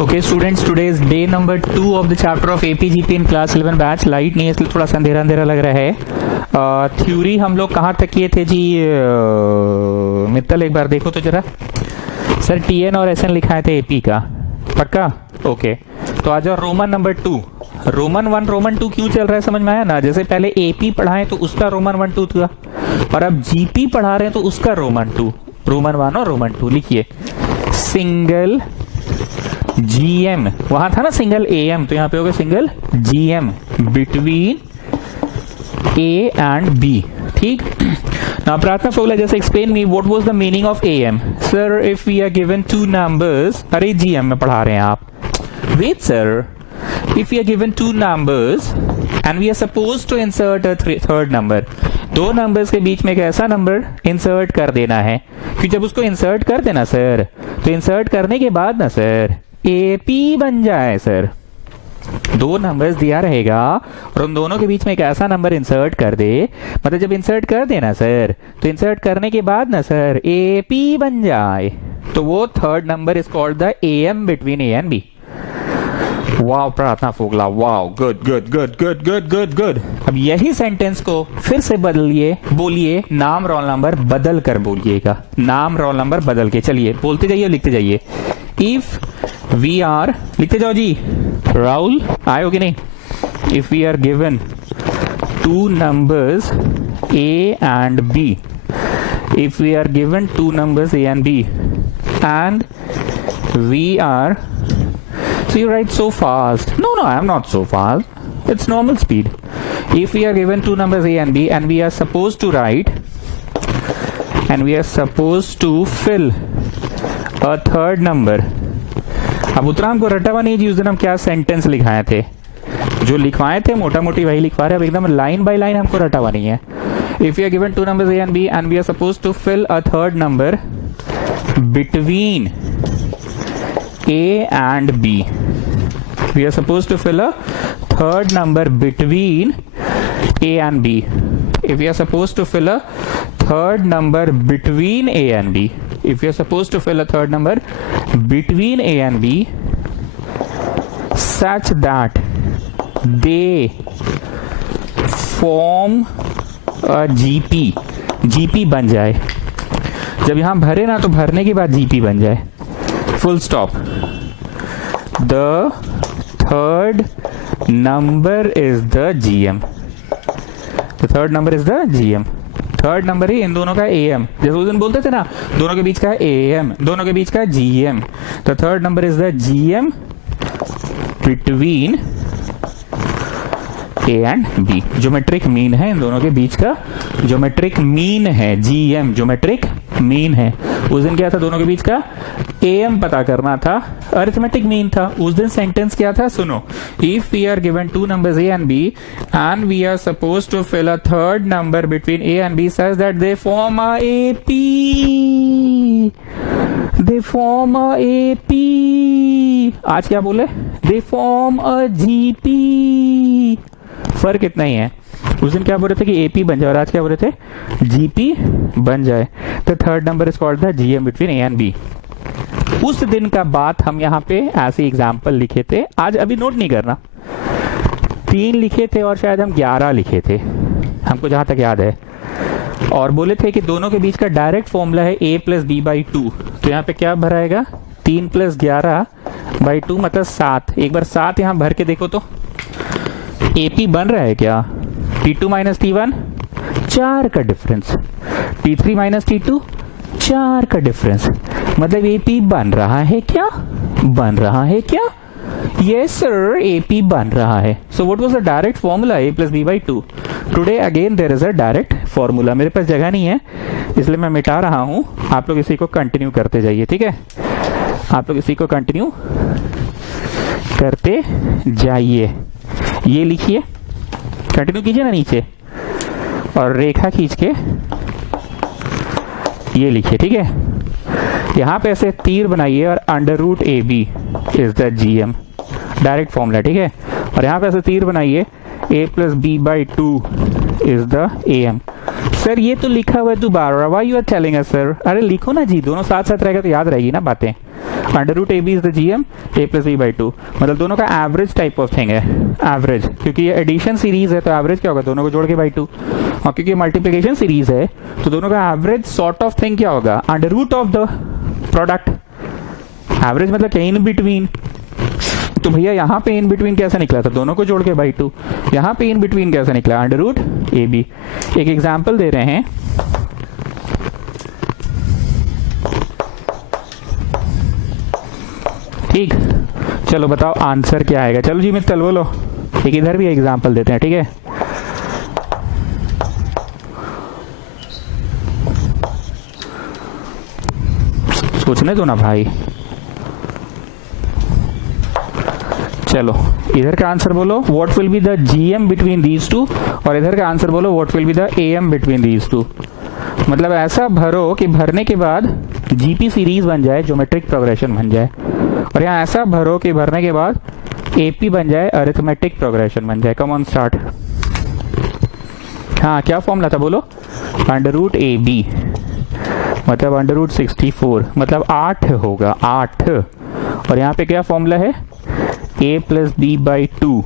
Okay students, today is day number 2 of the chapter of AP GP in class 11 batch. Light नहीं है इसलिए थोड़ा सा अंधेरा अंधेरा लग रहा है। थ्योरी हम लोग कहाँ तक किए थे जी? मित्तल एक बार देखो तो जरा। सर टीएन और एसएन लिखाए थे एपी का, पक्का? ओके तो आ जाओ रोमन नंबर 2। रोमन 1 रोमन 2 क्यों चल रहा है समझ में आया ना? जैसे पहले एपी पढ़ाए तो उसका रोमन 1 2 था, और अब जीपी पढ़ा रहे हैं तो उसका रोमन 2, रोमन 1 और रोमन 2। लिखिए सिंगल जीएम, वहां था ना सिंगल एएम, तो यहां पे होगा single GM between A and B. ठीक ना? प्रार्थना फोगला जैसे explain me what was the meaning of AM. Sir if we are given two numbers, अरे जीएम में पढ़ा रहे हैं आप। Wait sir, if we are given two numbers and we are supposed to insert a third number, दो numbers के बीच में एक ऐसा नंबर इंसर्ट कर देना है कि जब उसको इंसर्ट कर देना सर, तो इंसर्ट करने के बाद ना सर एपी बन जाए। सर दो नंबर्स दिया रहेगा और उन दोनों के बीच में एक ऐसा नंबर इंसर्ट कर दे, मतलब जब इंसर्ट कर देना सर, तो इंसर्ट करने के बाद ना सर एपी बन जाए, तो वो third number is called the AM between A and B. Wow Prarthana Fogla, wow, good good good good good good good. अब यही सेंटेंस को फिर से बदलिए, बोलिए नाम रोल नंबर बदल कर बोलिएगा, नाम रोल नंबर बदल के। चलिए बोलते जाइए, लिखते जाइए। इफ वी आर, लिखते जाओ जी। राहुल आए हो कि नहीं? If we are given two numbers A and B, if we are given two numbers A and B and we are, so you write so fast. No, I am not so fast. It's normal speed. If we are given two numbers A and B and we are supposed to write, and we are supposed to fill a third number. अब उत्तरांक को रटा हुआ नहीं जी, उस दिन हम क्या sentence लिखाए थे, जो लिखवाए थे मोटा मोटी वही लिखवा रहे हैं, अब एकदम लाइन बाय लाइन हमको रटा हुआ नहीं है। If we are given two numbers A and B and we are supposed to fill a third number between A and B, we are supposed to fill a third number between A and B. If we are supposed to fill a third number between A and B, if we are supposed to fill a third number between A and B such that they form a GP, GP बन जाए, जब यहां भरे ना तो भरने के बाद GP बन जाए, full stop. The third number is the GM. The third number is the GM. Third number ही इन दोनों का AM, जैसे उस दिन बोलते थे ना दोनों के बीच का है AM, दोनों के बीच का है GM। The third number is the GM between A and B। Geometric mean है इन दोनों के बीच का, ज्योमेट्रिक मीन है GM, ज्योमेट्रिक मीन है। उस दिन क्या था? दोनों के बीच का AM पता करना था, अरिथमेटिक मीन था। उस दिन सेंटेंस क्या था सुनो। If we are given two numbers A and B and we are supposed to fill a third number between A and B such that they form a AP, they form a AP। आज क्या बोले? they form a GP। फर्क इतना ही है। उस दिन क्या बोल रहे थे कि एपी बन जाए, और आज क्या बोल रहे थे? जीपी बन जाए। तो third number is called the GM between A and B. उस दिन का बात हम यहाँ पे ऐसे एग्जाम्पल लिखे थे, आज अभी नोट नहीं करना। 3 लिखे थे और शायद हम 11 लिखे थे, हमको जहां तक याद है, और बोले थे कि दोनों के बीच का डायरेक्ट फॉर्मूला है a प्लस बी बाई 2। तो यहाँ पे क्या भराएगा? 3 प्लस 11 बाई 2 मतलब 7। एक बार 7 यहाँ भर के देखो तो एपी बन रहा है क्या? T2 माइनस T1 4 का डिफरेंस, T3 माइनस T2 4 का डिफरेंस, मतलब एपी बन रहा है क्या? बन रहा है क्या? यस सर एपी बन रहा है। So what was the direct formula? a plus B by 2। Today again there is a direct formula. मेरे पास जगह नहीं है इसलिए मैं मिटा रहा हूं, आप लोग इसी को कंटिन्यू करते जाइए, ठीक है? आप लोग इसी को कंटिन्यू करते जाइए। ये लिखिए, कंटिन्यू कीजिए ना नीचे, और रेखा खींच के ये लिखिए, ठीक है? यहां पे ऐसे तीर बनाइए और under root a b is the GM, direct formula, ठीक है? और यहां पे ऐसे तीर बनाइए, a plus B by 2 is the M. Sir ये तो लिखा हुआ है दोबारा, why you are telling us sir? अरे लिखो ना जी, दोनों साथ साथ रहेगा तो याद रहेगी ना बातें। Under root a b is the G M a plus B by two, मतलब दोनों का एवरेज टाइप ऑफ थिंग है, एवरेज, क्योंकि ये एडिशन सीरीज है तो एवरेज क्या होगा, दोनों को जोड़ के बाई टू, और क्योंकि मल्टीप्लीकेशन सीरीज है तो दोनों का एवरेज सॉर्ट ऑफ थिंग क्या होगा, under root of the product. Average मतलब क्या, इन बिटवीन। तो भैया यहाँ पे इन बिटवीन कैसा निकला था, दोनों को जोड़ के बाई टू, यहाँ पे इन बिटवीन कैसा निकला, अंडर रूट ए बी। एक एग्जाम्पल दे रहे हैं, ठीक, चलो बताओ आंसर क्या आएगा। चलो जी मित्तल बोलो, एक इधर भी एग्जाम्पल देते हैं, ठीक है। सोचने दो ना भाई, चलो इधर का आंसर बोलो what will be the GM between these two, और इधर का आंसर बोलो what will be the AM between these two. मतलब ऐसा भरो कि भरने के बाद जीपी सीरीज बन जाए, ज्योमेट्रिक प्रोग्रेशन बन जाए, और यहाँ ऐसा भरो कि भरने के बाद एपी बन जाए, अरिथमेटिक प्रोग्रेशन बन जाए। Come on start. हाँ क्या फॉर्मूला था बोलो, अंडर रूट ए बी मतलब अंडर रूट 64 मतलब 8 होगा, 8, और यहाँ पे क्या फॉर्मूला है, a plus B by two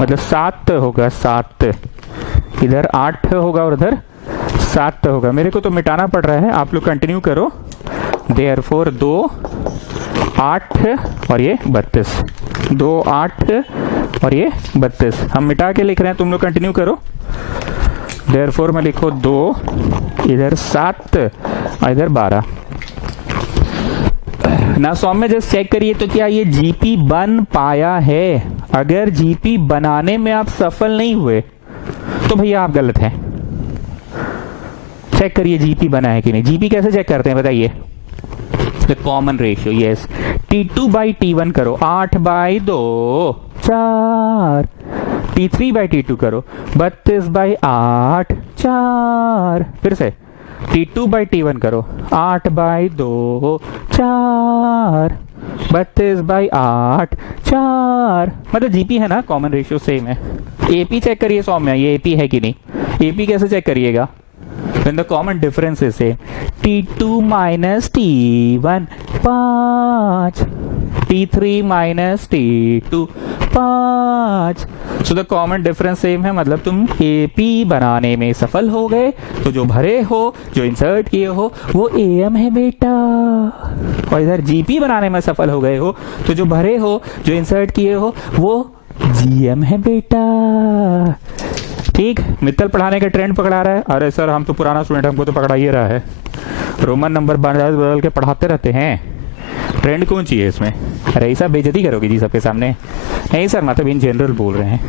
मतलब 7 होगा, 7, इधर 8 होगा और उधर 7 होगा। मेरे को तो मिटाना पड़ रहा है, आप लोग कंटिन्यू करो। देयरफॉर 2 8 और ये 32, 2 8 और ये 32, हम मिटा के लिख रहे हैं, तुम लोग कंटिन्यू करो। देयरफॉर में लिखो 2, इधर 7 और इधर 12 ना। सौम्य जस्ट चेक करिए तो क्या ये जीपी बन पाया है। अगर जीपी बनाने में आप सफल नहीं हुए तो भैया आप गलत हैं। चेक करिए जीपी बना है कि नहीं। जीपी कैसे चेक करते हैं बताइए, the common ratio, yes, T2 by T1 करो, 8 बाई 2 4, T3 बाई T2 करो, 32 बाई 8 4, फिर से T2 बाई T1 करो, 8 बाई 2 4, 32 बाई 8 4, मतलब जीपी है ना, कॉमन रेशियो सेम है। एपी चेक करिए सौम्या, ये एपी है कि नहीं। एपी कैसे चेक करिएगा, when the common difference is same, T2 minus T1 5, T3 minus T2 5, so the common difference same है, मतलब तुम AP बनाने में सफल हो गए। तो जो भरे हो, जो इंसर्ट किए हो वो AM है बेटा, और इधर GP बनाने में सफल हो गए हो तो जो भरे हो, जो इंसर्ट किए हो वो GM है बेटा। ठीक, मित्तल पढ़ाने का ट्रेंड पकड़ा रहा है। अरे सर हम तो पुराना स्टूडेंट, हमको तो पकड़ा ही रहा है, रोमन नंबर बदल के पढ़ाते रहते हैं, ट्रेंड कौन चाहिए इसमें। अरे ऐसा बेइज्जती करोगे जी सबके सामने। नहीं सर मतलब इन जनरल बोल रहे हैं।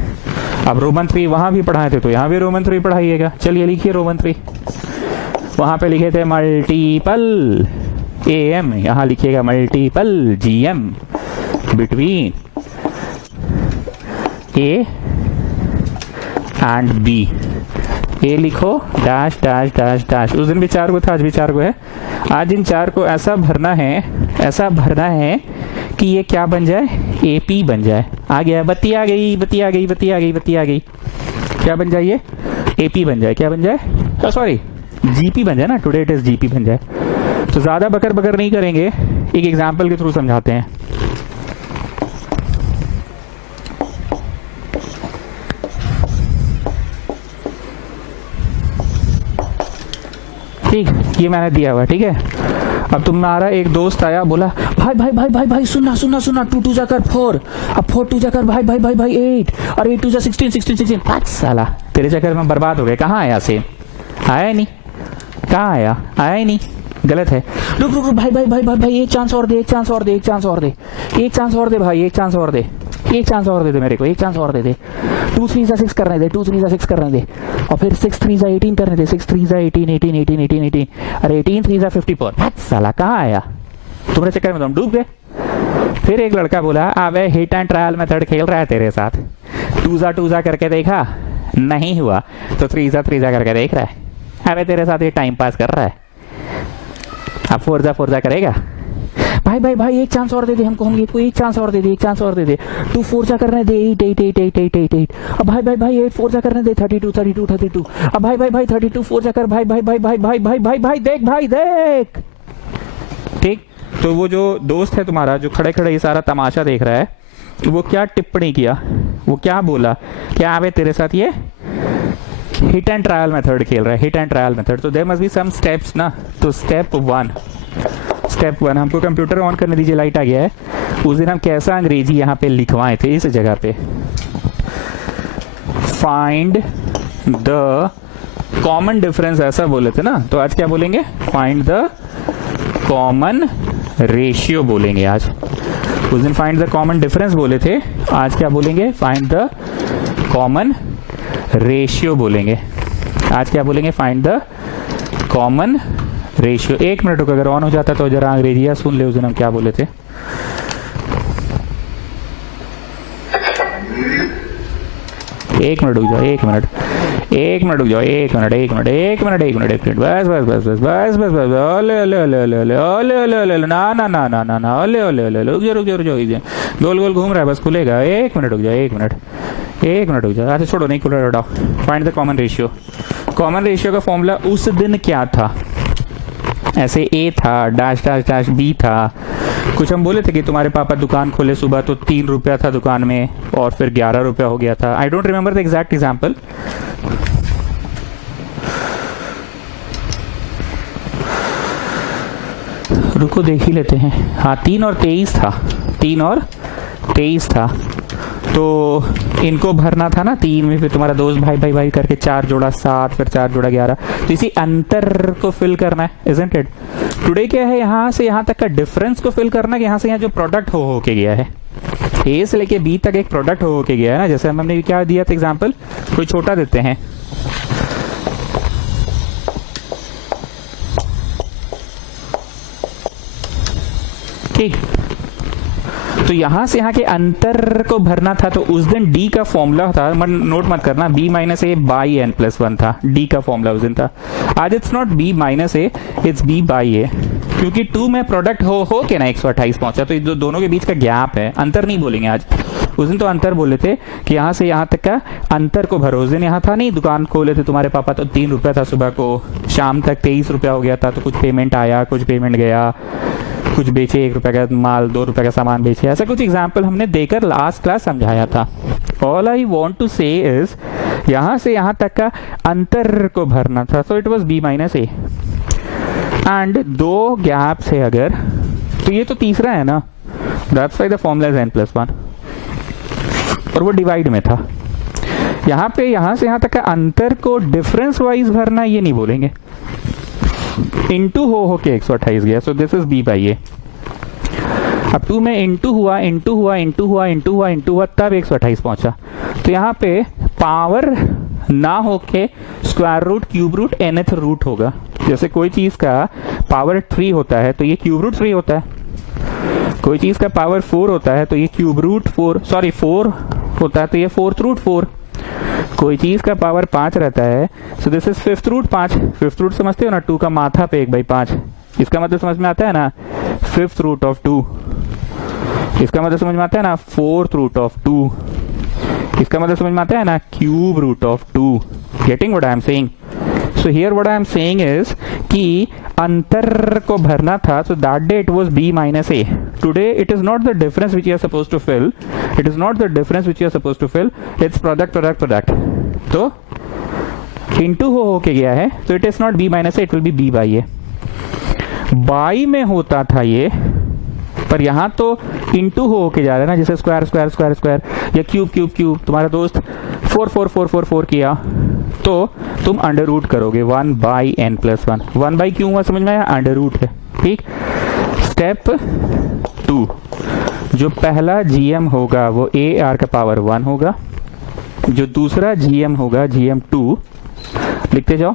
अब रोमन 3 वहां भी पढ़ाए थे तो यहाँ भी रोमन 3 पढ़ाइएगा। चलिए लिखिए रोमन 3, वहां पे लिखे थे मल्टीपल AM, यहाँ लिखिएगा multiple GM between A and B. A लिखो डैश डैश डैश डैश। उस दिन भी 4 को था, आज भी 4 को है। आज इन 4 को ऐसा भरना है, ऐसा भरना है कि ये क्या बन जाए, एपी बन जाए। आ गया, बत्ती आ गई, बत्ती आ गई, बत्ती आ गई, बत्ती आ गई। क्या बन जाए, ये एपी बन जाए। क्या बन जाए, सॉरी जीपी बन जाए ना, टुडे इट इज जीपी बन जाए। तो ज्यादा बकर बकर नहीं करेंगे, एक एग्जाम्पल के थ्रू समझाते हैं। ठीक, ये मैंने दिया हुआ, ठीक है। अब तुम्हारा एक दोस्त आया, बोला भाई भाई भाई भाई भाई सुनना सुनना सुनना, 2 2 जाकर 4, अब 4 2 जाकर भाई भाई भाई भाई 8, और 8 2 जा 16 16 16। पाँच साला तेरे चक्कर में बर्बाद हो गए। कहाँ आया सेम, आया ही नहीं। कहाँ आया, आया ही नहीं, गलत है। रुक रुक रुक भाई भाई भाई भाई भाई, एक चांस और दे, एक चांस और दे, एक चांस और दे, एक चांस और दे भाई, एक चांस और दे, एक चांस और दे दे मेरे को, एक चांस और दे दे। 2 3 जा 6 करने दे, 2 3 जा 6 करने दे, और फिर 6 3 जा 18 करने दे, 6 3 जा 18 18 18 18 18, अरे 18 3 जा 54। साला कहाँ आया, तुम्हारे चक्कर में तुम डूब गए। फिर एक लड़का बोला अबे हिट एंड ट्रायल मेथड खेल रहा है तेरे साथ, 2 जा करके देखा, नहीं हुआ तो 3 जा करके देख रहा है। अबे तेरे साथ ये टाइम पास कर रहा है, अब 4 जा करेगा। भाई भाई भाई एक चांस और दे दे हमको, हम ये कोई एक चांस और दे दे, एक चांस और दे दे। 2 4 जा करने दे, 8 8 8 8 8 8 8। अब भाई भाई भाई 8 4 जा करने दे, 32 32 32। अब भाई भाई भाई 32 4 जा कर, भाई भाई भाई भाई भाई भाई भाई भाई देख भाई देख। ठीक, तो वो जो दोस्त है तुम्हारा जो खड़े खड़े ये सारा तमाशा देख रहा है, वो क्या टिप्पणी किया, वो क्या बोला, क्या आवे तेरे साथ ये हिट एंड ट्रायल मेथड खेल रहा है, हिट एंड ट्रायल मेथड। तो there must be some steps ना। तो स्टेप वन हमको कंप्यूटर ऑन करने दीजिए, लाइट आ गया है। उस दिन हम कैसा अंग्रेजी यहाँ पे लिखवाए थे इस जगह पे, फाइंड द कॉमन डिफरेंस ऐसा बोले थे ना। तो आज क्या बोलेंगे, फाइंड द कॉमन रेशियो बोलेंगे आज। उस दिन फाइंड द कॉमन डिफरेंस बोले थे, आज क्या बोलेंगे, फाइंड द कॉमन रेशियो बोलेंगे। आज क्या बोलेंगे, find the common ratio. 1 minute अगर ऑन हो जाता तो जरा अंग्रेजिया सुन ले, उस दिन हम क्या बोले थे। एक मिनट रुक जाओ, एक मिनट रुक जाओ, एक मिनट बस बस बस बस बस बस बस ओले ओले ओले ओले ओले ओले ओले ओले ओले ना ना ना ना ना ना ओले ओले ओले रुक जाओ, गोल गोल घूम रहा है, बस खुलेगा। 1 मिनट रुक जाओ, 1 मिनट रुक जाओ। अच्छा छोड़ो, नहीं खुल रहा, हटाओ। Find the common ratio. Common ratio का फॉर्मूला उस दिन क्या था, ऐसे ए था, डैश डैश डैश बी था। कुछ हम बोले थे कि तुम्हारे पापा दुकान खोले सुबह तो 3 रुपया था दुकान में और फिर 11 रुपया हो गया था। I don't remember the exact example. रुको देख ही लेते हैं। हाँ 3 और 23 था, 3 और 23 था। तो इनको भरना था ना 3 में, फिर तुम्हारा दोस्त भाई भाई भाई करके 4 जोड़ा 7, फिर 4 जोड़ा 11। तो इसी अंतर को फिल करना है, इजंट इट। टुडे क्या है, यहाँ से यहाँ तक का डिफरेंस को फिल करना है। यहाँ से यहाँ जो प्रोडक्ट हो के गया है, ए से लेके बी तक एक प्रोडक्ट हो के गया है ना। जैसे हमने क्या दिया था एग्जाम्पल, कोई छोटा देते हैं, ठीक। तो यहां से यहां के अंतर को भरना था। तो उस दिन डी का फॉर्मूला था, नोट मत करना, b minus A by N plus 1 था। डी का फॉर्मूला उस दिन था। आज it's not b minus A, it's b by A, क्योंकि 2 में प्रोडक्ट हो के ना 128 पहुंचा। तो जो दोनों के बीच का गैप है, अंतर नहीं बोलेंगे आज। उस दिन तो अंतर बोले थे कि यहां से यहां तक का अंतर को भरो। उस दिन यहाँ था नहीं, दुकान खोले थे तुम्हारे पापा तो 3 रुपया था सुबह को, शाम तक 23 रुपया हो गया था। तो कुछ पेमेंट आया, कुछ पेमेंट गया, कुछ बेचे, 1 रुपए का माल 2 रुपए का सामान बेचे। ऐसा कुछ एग्जाम्पल हमने देकर लास्ट क्लास समझाया था। ऑल आई वॉन्ट टू से इज, यहां से यहां तक का अंतर को भरना था। So it was b minus A and 2 gap से अगर, तो ये तो तीसरा है ना, that's why the formula is n plus 1, और वो डिवाइड में था। यहाँ पे यहां से यहां तक का अंतर को डिफरेंस वाइज भरना, ये नहीं बोलेंगे। इंटू हो के 128 गया, so this is b by A. अब 2 में इंटू हुआ तब 128 पहुंचा। तो यहाँ पे पावर ना होके square root, cube root, nth root होगा। जैसे कोई चीज का पावर 3 होता है तो ये क्यूब रूट 3 होता है। कोई चीज का पावर 4 होता है तो ये क्यूब रूट 4 होता है तो ये 4th रूट 4। कोई चीज का पावर 5 रहता है, so this is 5th root 5। 5th root समझते हो ना, 2 का माथा पे 1/5। इसका मतलब समझ में आता है ना, 5th रूट ऑफ 2। इसका मतलब समझ में आता है ना, 4th रूट ऑफ 2। इसका मतलब समझ में आता है ना, cube root of 2। Getting what I am saying? So here what I am saying is कि अंतर को भरना था, so that day it was b minus a. Today it is not the difference which you are supposed to fill. It is not the difference which you are supposed to fill. It's product. तो into हो के गया है, तो it is not b minus a, it will be b by a. By में होता था ये, पर यहाँ तो इंटू हो के जा रहा है ना, जैसे स्क्वायर या क्यूब। तुम्हारा दोस्त 4 किया तो तुम अंडर रूट करोगे 1 बाई n प्लस 1। 1 बाई क्यों हुआ समझ में आया, अंडर रूट है, ठीक। स्टेप 2, जो पहला gm होगा वो ar का पावर 1 होगा। जो दूसरा gm होगा, gm2 लिखते जाओ,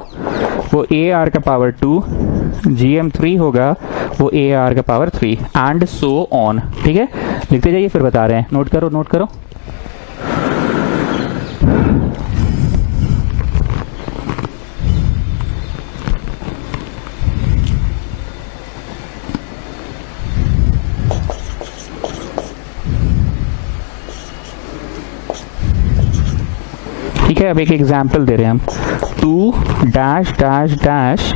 वो ar का पावर 2। gm3 होगा वो ar का पावर 3 एंड सो ऑन, ठीक है। लिखते जाइए, फिर बता रहे हैं, नोट करो। ठीक है, अब एक एग्जाम्पल दे रहे हैं हम। 2 डैश डैश डैश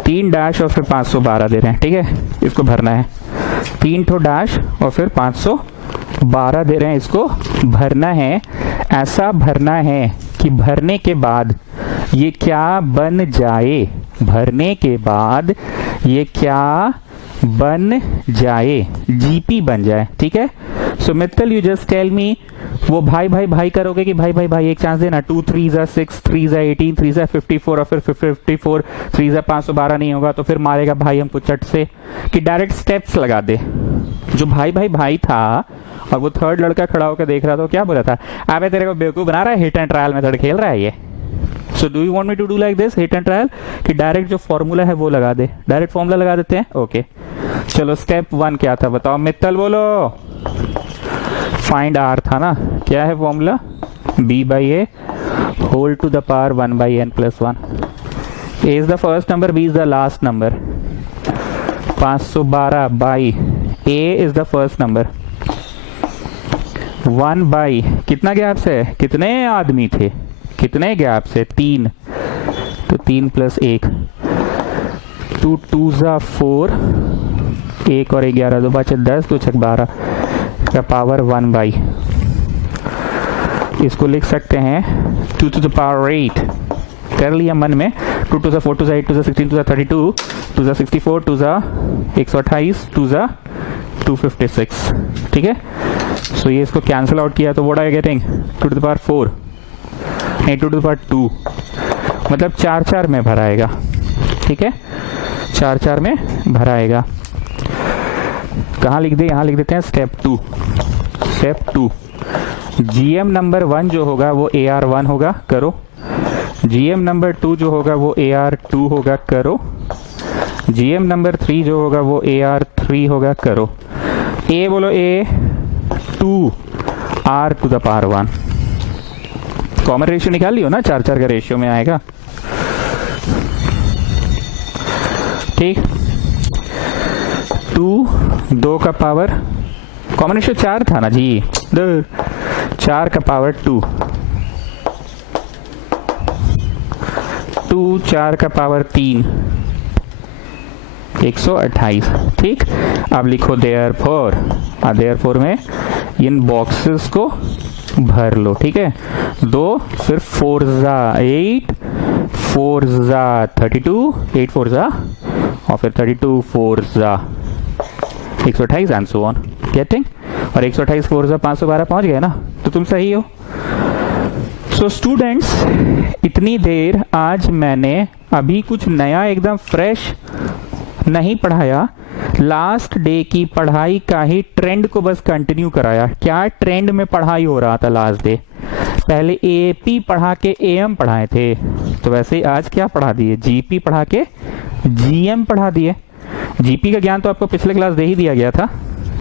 3 डैश और फिर 512 दे रहे हैं, ठीक है। इसको भरना है, 3 ठो डैश और फिर 512 दे रहे हैं, इसको भरना है। ऐसा भरना है कि भरने के बाद ये क्या बन जाए, भरने के बाद ये क्या बन जाए, जीपी बन जाए। ठीक है, so Mittal you just tell me, वो भाई भाई भाई करोगे कि भाई भाई भाई एक चांस देना, 2 3 6 3 18 3 54 और फिर 54 3 512 नहीं होगा तो फिर मारेगा भाई हमको चट से, कि डायरेक्ट स्टेप्स लगा दे। जो भाई भाई भाई था और वो थर्ड लड़का खड़ा होकर देख रहा था, क्या बोला था, अबे तेरे को बेवकूफ बना रहा है, हिट एंड ट्रायल मेथड खेल रहा है ये। So do you want me to do like this, hit and trial, कि डायरेक्ट जो फॉर्मूला है वो लगा दे, डायरेक्ट फॉर्मूला लगा देते हैं। ओके चलो स्टेप 1 क्या था बताओ मित्तल, बोलो। फाइंड आर था ना, क्या है formula, b by a whole to the power 1 by N plus 1। A is the first number, b is the last number, 512 by a is the first number, 1 by कितना gap से, कितने आदमी थे, कितने गैप से, 3, तो 3 प्लस 1, 2 2 जा 4, 1 और 11 2 5 10 2 6 12 का पावर 1 बाई, इसको लिख सकते हैं 2 टू द पावर 8, कर लिया मन में, 2 2 4 2 8 2 16 2 32 2 64 2 128 2 256। ठीक है, सो ये इसको कैंसिल आउट किया तो what are you getting, 2 to the power 4 नहीं 2 टू द पावर 2, मतलब 4 4 में भराएगा। ठीक है, 4 4 में भराएगा। कहाँ लिख दे, यहाँ लिख देते हैं स्टेप 2। स्टेप 2, जीएम नंबर 1 जो होगा वो AR1 होगा, करो। जीएम नंबर 2 जो होगा वो AR2 होगा, करो। जीएम नंबर 3 जो होगा वो AR3 होगा, करो। ए बोलो, A2 R to the power 1। Common ratio निकाल लियो ना, 4 4 का रेशियो में आएगा। ठीक, 2 का पावर, कॉमन रेशियो 4 था ना जी, 4 का पावर 2, 4 का पावर 3, 128। ठीक, अब लिखो देयरफॉर, देयरफॉर में इन बॉक्सेस को भर लो। ठीक है, 2 फिर 4 जा 8, 4 जा 32, 8 4 जा और फिर 32 4 जा 128 एंड सो ऑन, गेटिंग। और 128 4 जा 512 पहुंच गए ना, तो तुम सही हो। सो स्टूडेंट्स, इतनी देर आज मैंने अभी कुछ नया एकदम फ्रेश नहीं पढ़ाया, लास्ट डे की पढ़ाई का ही ट्रेंड को बस कंटिन्यू कराया। क्या ट्रेंड में पढ़ाई हो रहा था लास्ट डे, पहले एपी पढ़ा के एएम पढ़ाए थे, तो वैसे ही आज क्या पढ़ा दिए, जीपी पढ़ा के जीएम पढ़ा दिए। जीपी का ज्ञान तो आपको पिछले क्लास दे ही दिया गया था,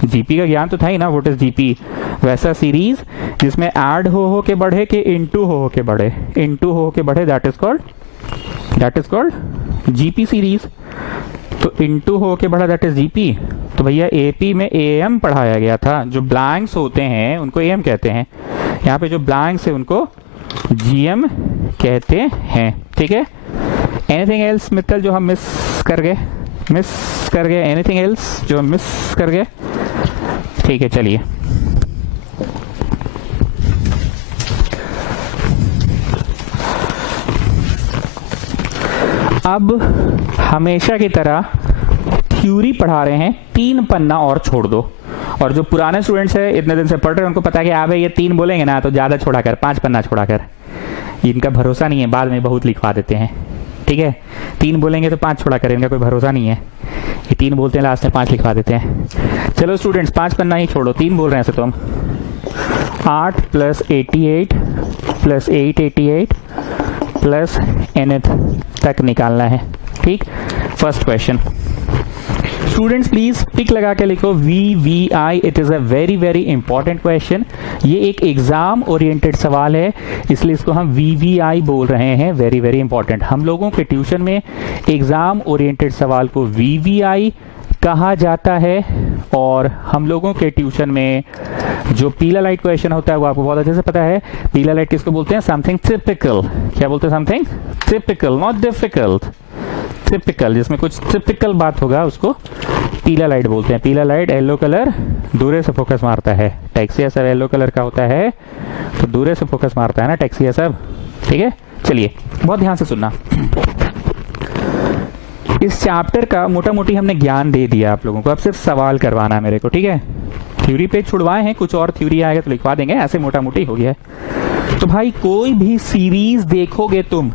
जीपी का ज्ञान तो था ही ना, व्हाट इज जीपी, वैसा सीरीज जिसमें ऐड हो के बढ़े कि इनटू हो के बढ़े, इनटू हो के बढ़े, that is called GP series. तो इनटू हो के बढ़ा, दैट इज जीपी। तो भैया एपी में एएम पढ़ाया गया था, जो ब्लैंक्स होते हैं उनको एएम कहते हैं, यहाँ पे जो ब्लैंक्स है उनको जीएम कहते हैं। ठीक है, एनीथिंग एल्स मित्तल जो हम मिस कर गए, एनीथिंग एल्स जो हम मिस कर गए। ठीक है, चलिए अब हमेशा की तरह थ्योरी पढ़ा रहे हैं, 3 पन्ना और छोड़ दो। और जो पुराने स्टूडेंट्स हैं, इतने दिन से पढ़ रहे हैं, उनको पता है कि आप ये 3 बोलेंगे ना तो ज्यादा छोड़ा कर, 5 पन्ना छोड़ा कर। इनका भरोसा नहीं है, बाद में बहुत लिखवा देते हैं। ठीक है, 3 बोलेंगे तो 5 छोड़ा कर, इनका कोई भरोसा नहीं है, ये 3 बोलते हैं लास्ट में 5 लिखवा देते हैं। चलो स्टूडेंट्स, 5 पन्ना ही छोड़ो, 3 बोल रहे हैं ऐसे तो हम। 8 प्लस 88 प्लस 888 प्लस nth तक निकालना है। ठीक, फर्स्ट क्वेश्चन स्टूडेंट्स प्लीज टिक लगा के लिखो VVI, it is a very very important question. ये एक एग्जाम ओरिएंटेड सवाल है, इसलिए इसको हम VVI बोल रहे हैं, वेरी वेरी इंपॉर्टेंट। हम लोगों के ट्यूशन में एग्जाम ओरिएंटेड सवाल को VVI कहा जाता है, और हम लोगों के ट्यूशन में जो पीला लाइट क्वेश्चन होता है वो आपको बहुत अच्छे से पता है। पीला लाइट किसको बोलते हैं, समथिंग टिपिकल। क्या बोलते हैं, something typical, not difficult, typical, जिसमें कुछ टिपिकल बात होगा उसको पीला लाइट बोलते हैं। पीला लाइट येलो कलर दूर से फोकस मारता है। टैक्सिया सब येलो कलर का होता है तो दूर से फोकस मारता है ना टैक्सिया सब, ठीक है। चलिए बहुत ध्यान से सुनना, इस चैप्टर का मोटा मोटी हमने ज्ञान दे दिया आप लोगों को, अब सिर्फ सवाल करवाना है मेरे को, ठीक है। थ्योरी पे छुड़वाए हैं, कुछ और थ्योरी आएगा तो लिखवा देंगे, ऐसे मोटा मोटी हो गया है। तो भाई कोई भी सीरीज देखोगे तुम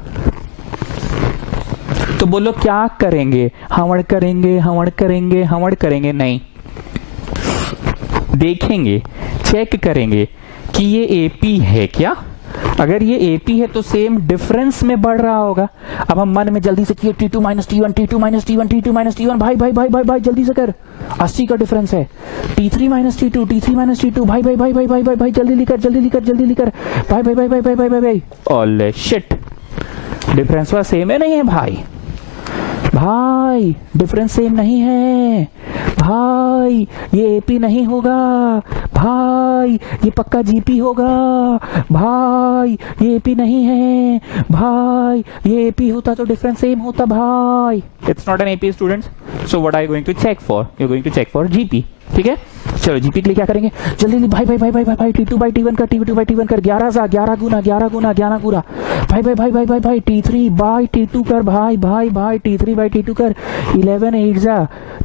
तो बोलो क्या करेंगे, हवड़ करेंगे, हवड़ करेंगे, हवड़ करेंगे, नहीं, देखेंगे, चेक करेंगे कि ये एपी है क्या। अगर ये एपी है तो सेम डिफरेंस में बढ़ रहा होगा। अब हम मन में जल्दी से किए T2 minus T1, T2 minus T1, T2 minus T1, भाई भाई भाई भाई भाई जल्दी से कर, 80 का डिफरेंस है। T3 minus T2, T3 minus T2, भाई भाई भाई भाई भाई भाई भाई जल्दी लिखकर, जल्दी लिखकर, जल्दी लिखकर, भाई भाई भाई भाई भाई भाई भाई भाई, ओले शिट, डिफरेंस सेम है नहीं है भाई, भाई डिफरेंस सेम नहीं है भाई, ये एपी नहीं होगा भाई, ये पक्का जीपी होगा भाई, ये एपी नहीं है भाई, ये एपी होता तो डिफरेंस सेम होता भाई। It's not an AP students, so what are you going to check for, you going to check for GP, ठीक है। चलो जीपी के लिए क्या करेंगे, जल्दी भाई भाई भाई भाई भाई भाई T2 बाई T1 कर, T2 बाई T1 कर, 11 गुना 11 गुना भाई भाई भाई भाई भाई भाई T3 बाई T2 कर, भाई भाई भाई T3 बाई T2 कर, 11 8 जा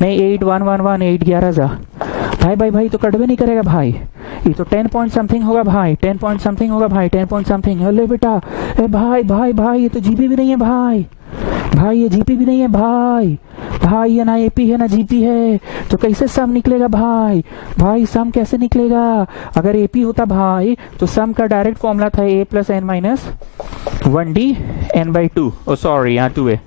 नहीं 8 1 1 1 8 11 जा, भाई भाई भाई तो कट भी नहीं करेगा भाई, ये तो 10 पॉइंट समथिंग होगा भाई, 10 पॉइंट समथिंग होगा भाई, 10 पॉइंट समथिंग। अरे बेटा ए भाई भाई भाई ये तो जीपी भी नहीं है भाई, भाई ये जीपी भी नहीं है भाई, भाई ये ना एपी है ना जीपी है, तो कैसे सम निकलेगा भाई, भाई सम कैसे निकलेगा। अगर एपी होता भाई तो सम का डायरेक्ट फॉर्मूला था a plus n minus 1d n by 2, oh sorry यहाँ 2a।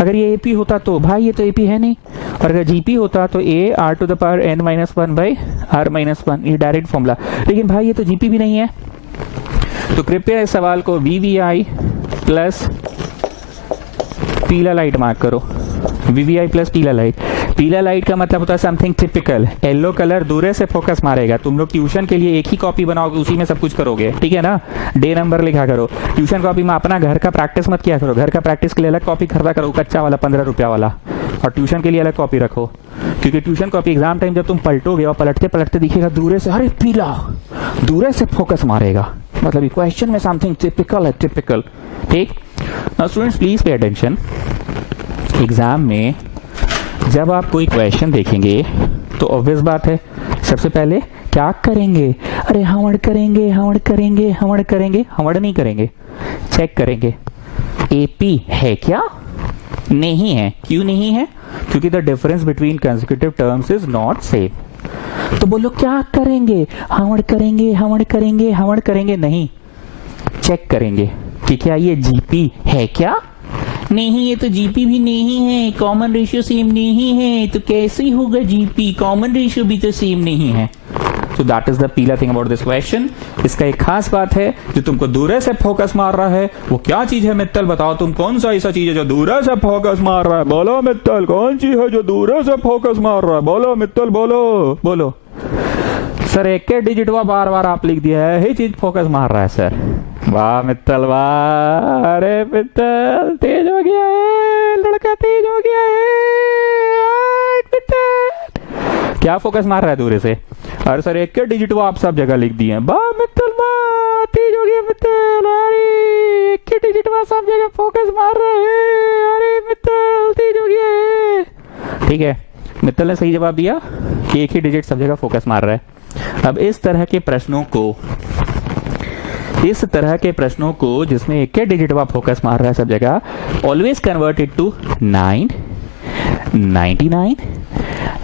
अगर ये एपी होता तो भाई ये तो एपी है नहीं, और अगर जीपी होता तो a r to the power n minus 1 by r minus 1, ये डायरेक्ट फॉर्मूला। लेकिन भाई ये तो जीपी भी नहीं है, तो कृपया इस सवाल को वीवीआई प्लस पीला लाइट मार्क करो, वीवीआई प्लस पीला लाइट। पीला लाइट का मतलब होता है समथिंग टिपिकल, येलो कलर दूर से फोकस मारेगा। तुम लोग ट्यूशन के लिए एक ही कॉपी बनाओगे, उसी में सब कुछ करोगे, ठीक है ना, डे नंबर लिखा करो। ट्यूशन कॉपी में अपना घर का प्रैक्टिस मत किया करो, घर का प्रैक्टिस के लिए अलग कॉपी खरीदा करो, कच्चा वाला 15 रुपया वाला, और ट्यूशन के लिए अलग कॉपी रखो, क्योंकि ट्यूशन कॉपी एग्जाम टाइम जब तुम पलटोगे और पलटते पलटते दिखेगा दूर से, अरे पीला, दूर से फोकस मारेगा, मतलब क्वेश्चन में समथिंग टिपिकल है, टिपिकल, ठीक। Now students please pay attention, exam में जब आप कोई क्वेश्चन देखेंगे तो ऑब्वियस बात है सबसे पहले क्या करेंगे, अरे हवड़ करेंगे, हवड़ करेंगे, हवड़ करेंगे, हवड़ नहीं करेंगे, चेक करेंगे एपी है क्या, नहीं है। क्यों नहीं है, क्योंकि the difference between consecutive terms is not same. तो बोलो क्या करेंगे, हवड़ करेंगे, हवड़ करेंगे, हवड़ करेंगे, नहीं, चेक करेंगे कि क्या ये जीपी है क्या, नहीं ये तो जीपी भी नहीं है, कॉमन रेशियो सेम नहीं है, तो कैसे होगा जीपी, कॉमन रेशियो भी तो सेम नहीं है। सो दैट इज द पीला थिंग अबाउट दिस क्वेश्चन। इसका एक खास बात है जो तुमको दूर से फोकस मार रहा है, वो क्या चीज है मित्तल, बताओ तुम कौन सा ऐसा चीज है जो दूर से फोकस मार रहा है, बोलो मित्तल कौन चीज है जो दूर से फोकस मार रहा है, बोलो मित्तल, बोलो बोलो। सर एक के डिजिट हुआ, बार बार आप लिख दिया है, यही चीज फोकस मार रहा है सर, वाह मित्तल वाह, अरे मित्तल तेज हो गया है, लड़का तेज हो गया है मित्तल। क्या फोकस मार रहा है दूर से, अरे सर एक के डिजिट हुआ आप सब जगह लिख दिए हैं, वाह मित्तल वाह, तेज हो गया मित्तल, अरे एक के डिजिट हुआ सब जगह फोकस मार रहा है, अरे मित्तल तेज हो गया है। ठीक है, मित्तल ने सही जवाब दिया कि एक ही डिजिट सब जगह फोकस मार रहा है। अब इस तरह के प्रश्नों को जिसमें एक के डिजिट वा फोकस मार रहा है सब जगह, always convert it to 9, 99,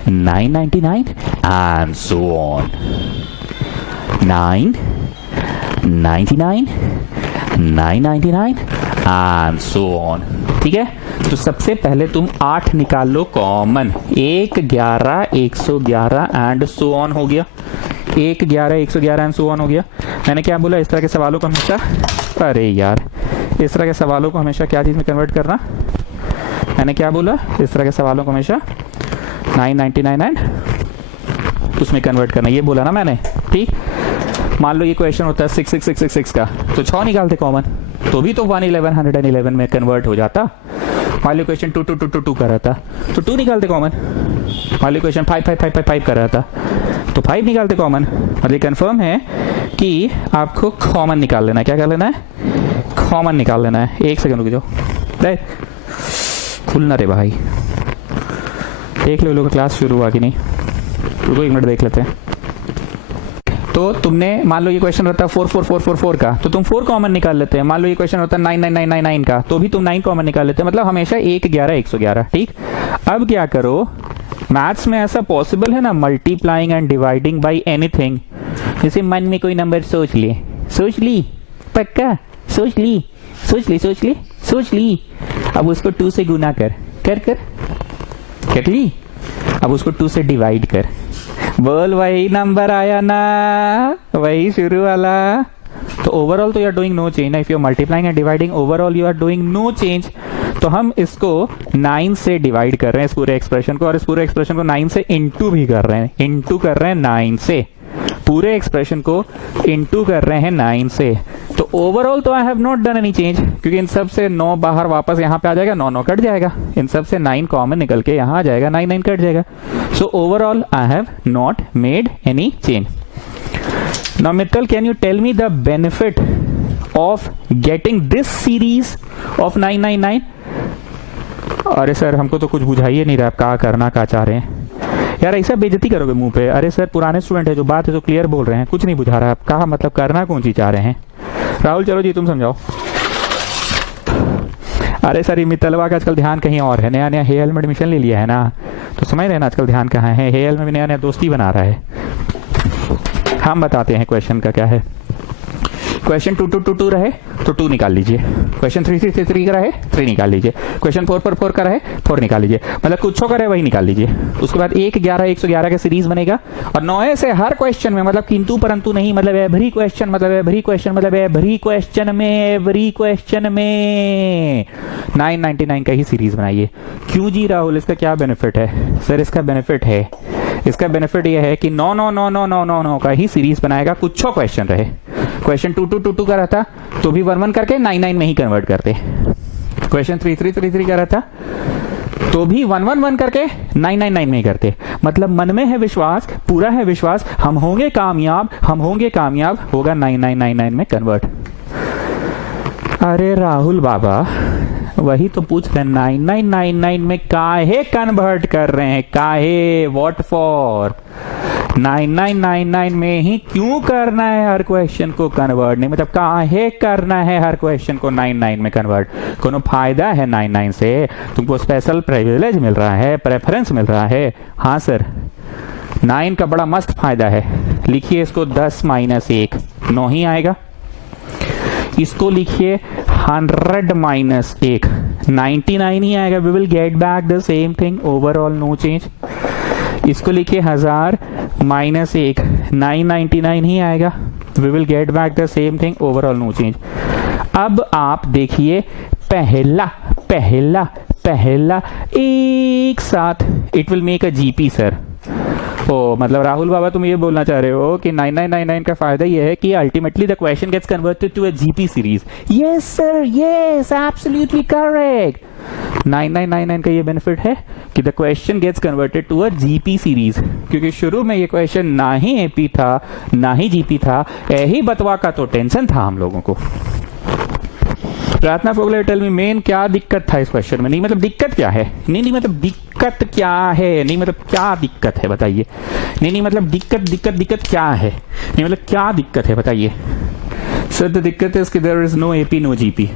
999 and so on, 9, 99, 999 and so on. ठीक है, तो सबसे पहले तुम 8 निकाल लो कॉमन, 1 11 111 एंड सो ऑन हो गया, 1 11 111 एंड सो ऑन हो गया। मैंने क्या बोला, इस तरह के सवालों को हमेशा, अरे यार इस तरह के सवालों को हमेशा क्या चीज में कन्वर्ट करना, मैंने क्या बोला, इस तरह के सवालों को हमेशा 999 एंड उसमें कन्वर्ट करना, ये बोला ना मैंने। ठीक, मान लो ये क्वेश्चन होता है 66666 का, तो 6 निकालते कॉमन, तो भी तो 111 111 में कन्वर्ट हो जाता। मान लो क्वेश्चन 2 2 2 2 2 कर रहा था तो 2 निकालते कॉमन। मान लो क्वेश्चन 5 5 5 5 5 कर रहा था तो 5 निकालते कॉमन। मतलब कंफर्म है कि आपको कॉमन निकाल लेना है। क्या कर लेना है? कॉमन निकाल लेना है। एक सेकंड रुक जाओ, खुलना रे भाई, देख लो लोग का क्लास शुरू हुआ कि नहीं। रुको 1 मिनट देख लेते हैं। तो तुमने मान लो ये क्वेश्चन होता है 4 4 4 4 4 का तो तुम 4 कॉमन निकाल लेते हैं। मान लो ये क्वेश्चन होता है 9 9 9 9 9 का तो भी तुम 9 कॉमन निकाल लेते हैं। मतलब हमेशा 1 11 111। ठीक, अब क्या करो, मैथ्स में ऐसा पॉसिबल है ना multiplying and dividing by anything. जैसे मन में कोई नंबर सोच ली, पक्का सोच ली, अब उसको 2 से गुना कर ली, अब उसको 2 से डिवाइड कर, बोल वही नंबर आया ना, वही शुरू वाला। तो ओवरऑल तो you are doing no change ना। If you are multiplying and dividing overall you are doing no change. तो हम इसको 9 से डिवाइड कर रहे हैं इस पूरे एक्सप्रेशन को, और इस पूरे एक्सप्रेशन को 9 से इंटू भी कर रहे हैं 9 से। पूरे एक्सप्रेशन को इंटू कर रहे हैं 9 से। तो ओवरऑल तो आई have not done any change, क्योंकि इन सब से 9 बाहर वापस यहाँ पे आ जाएगा, 9 9 कट जाएगा, इन सब से 9 कॉमन निकल के यहाँ आ जाएगा, 9 9 कट जाएगा। So overall I have not made any change. Now Mittal, can you tell me the benefit of getting this series of 999? अरे सर हमको तो कुछ बुझाइए नहीं रहा, आप क्या करना क्या चाह रहे हैं यार, ऐसा बेइज्जती करोगे मुंह पे। अरे सर पुराने स्टूडेंट है, जो बात है तो क्लियर बोल रहे हैं, कुछ नहीं बुझा रहा, आप कहा मतलब करना कौन सी चाह रहे हैं? राहुल चलो जी तुम समझाओ। अरे सर ये मित्तलवा का आजकल ध्यान कहीं और है, नया नया हेयल में एडमिशन ले लिया है ना, तो समझ रहे हैं ना आजकल ध्यान कहाँ है। हेयल में भी नया नया दोस्ती बना रहा है। हम बताते हैं क्वेश्चन का क्या है। क्वेश्चन 2 2 2 2 रहे तो 2 निकाल लीजिए, क्वेश्चन 3 3 3 का रहे 3 निकाल लीजिए, क्वेश्चन 4 4 4 का रहे 4 निकाल लीजिए, मतलब कुछ का रहे वही निकाल लीजिए। उसके बाद 1 11 111 का सीरीज बनेगा, और 9 से हर क्वेश्चन में, मतलब किंतु परंतु नहीं, मतलब एवरी क्वेश्चन में 999 का ही सीरीज बनाइए। क्यों जी राहुल, इसका क्या बेनिफिट है? सर इसका बेनिफिट यह है कि 9 9 9 9 9 9 9 का ही सीरीज बनाएगा, कुछ क्वेश्चन रहे। क्वेश्चन 2 2 2 2 का रहता तो भी 1 1 करके 9 9 में ही कन्वर्ट करते। क्वेश्चन 3 3 3 3 का रहता तो भी 1 1 1 करके 9 9 9 में ही करते। मतलब मन में है विश्वास, पूरा है विश्वास, हम होंगे कामयाब, होगा 9 9 9 9 में कन्वर्ट। अरे राहुल बाबा वही तो पूछ रहे हैं, 9999 में काहे कन्वर्ट कर रहे हैं? काहे? What for? 9999 में ही क्यों करना है हर क्वेश्चन को कन्वर्ट? नहीं मतलब काहे करना है हर क्वेश्चन को 99 में कन्वर्ट? कोनो फायदा है 99 से? तुमको स्पेशल प्रिविलेज मिल रहा है, प्रेफरेंस मिल रहा है? हाँ सर, 9 का बड़ा मस्त फायदा है। लिखिए इसको 10 - 1 9 ही आएगा। इसको लिखिए 100 - 1 99 ही आएगा। We will get back the same thing, overall no change. इसको लिखिए 1000 - 1 999 ही आएगा। We will get back the same thing, overall no change. अब आप देखिए पहला एक साथ it will make a GP sir. ओ मतलब राहुल बाबा तुम ये बोलना चाह रहे हो कि 9999 का फायदा ये है कि ultimately the question gets converted to a GP series. Yes sir, yes absolutely correct. 9999 का ये बेनिफिट है कि the question gets converted to a GP series, क्योंकि शुरू में ये क्वेश्चन ना ही एपी था ना ही जीपी था, यही बतवा का तो टेंशन था हम लोगों को। प्रार्थना फोगले टेल मी मेन क्या दिक्कत था इस क्वेश्चन में? नहीं मतलब दिक्कत क्या है? नहीं मतलब दिक्कत क्या है? नहीं मतलब क्या दिक्कत है बताइए? नहीं मतलब दिक्कत क्या है? नहीं मतलब क्या दिक्कत है बताइए? सर द दिक्कत है कि there is no AP no GP.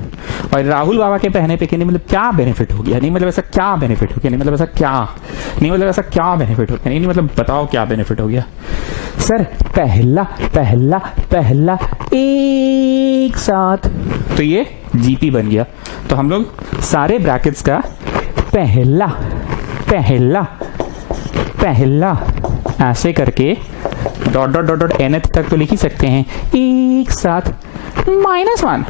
और राहुल बाबा के पहने पे नहीं मतलब क्या बेनिफिट हो गया? नहीं मतलब ऐसा क्या बेनिफिट हो गया? नहीं मतलब ऐसा क्या? नहीं मतलब ऐसा क्या बेनिफिट हो गया? नहीं मतलब बताओ क्या बेनिफिट हो गया? सर पहला एक साथ तो ये जीपी बन गया। तो हम लोग सारे ब्रैकेट्स का पहला ऐसे करके डॉट nth तक तो लिख ही सकते हैं। एक साथ -1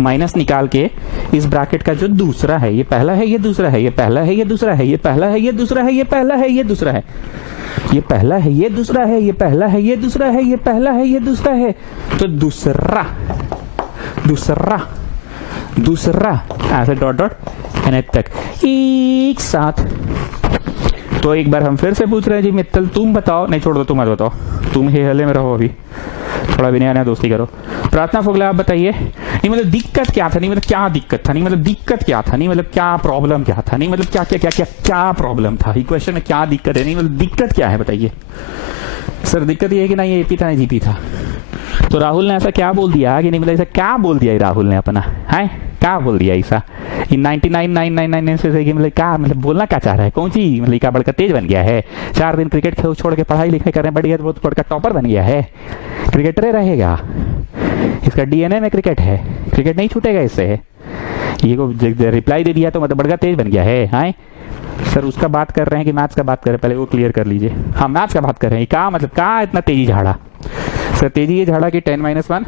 माइनस निकाल के इस ब्रैकेट का जो दूसरा है, ये पहला है, ये दूसरा है, ये पहला है, ये दूसरा है, ये पहला है, ये दूसरा है, ये पहला है, ये दूसरा है, ये पहला है, ये दूसरा है, ये पहला है, ये दूसरा है, ये पहला है, ये दूसरा है। तो दूसरा दूसरा, ऐसे डॉट डॉट एन तक एक साथ। तो एक बार हम फिर से पूछ रहे हैं जी मित्तल तुम बताओ, नहीं छोड़ दो तुम मत बताओ, तुम ही हले में रहो, अभी थोड़ा भी नया दोस्ती करो। प्रार्थना फोगले आप बताइए, नहीं मतलब दिक्कत क्या था, नहीं मतलब क्या दिक्कत था, नहीं मतलब दिक्कत क्या था, नहीं मतलब क्या प्रॉब्लम क्या था, नहीं मतलब क्या क्या क्या क्या क्या प्रॉब्लम था, इक्वेशन में क्या दिक्कत है, नहीं मतलब दिक्कत क्या है बताइए। सर दिक्कत ये है कि ना ये एपी था ना जीपी था। तो राहुल ने ऐसा क्या बोल दिया कि नहीं मतलब ऐसा क्या बोल दिया राहुल ने अपना, है क्या बोल दिया ऐसा 99,999 से मतलब क्या मतलब बोलना क्या चाह रहा है, कौन सी मतलब क्या बड़का तेज बन गया है, 4 दिन क्रिकेट छोड़ के पढ़ाई लिखाई कर रहे हैं, बढ़िया बहुत बड़का टॉपर बन गया है, क्रिकेटर रहेगा, इसका डीएनए में क्रिकेट है, क्रिकेट नहीं छूटेगा इससे। ये को रिप्लाई दे दिया तो मतलब बड़का तेज बन गया है। हाँ सर उसका बात कर रहे हैं कि मैथ्स का बात कर रहे हैं, पहले वो क्लियर कर लीजिए। हाँ मैथ्स का बात कर रहे हैं, क्या मतलब क्या इतना तेजी झाड़ा सर, तेजी ये झाड़ा कि 10 - 1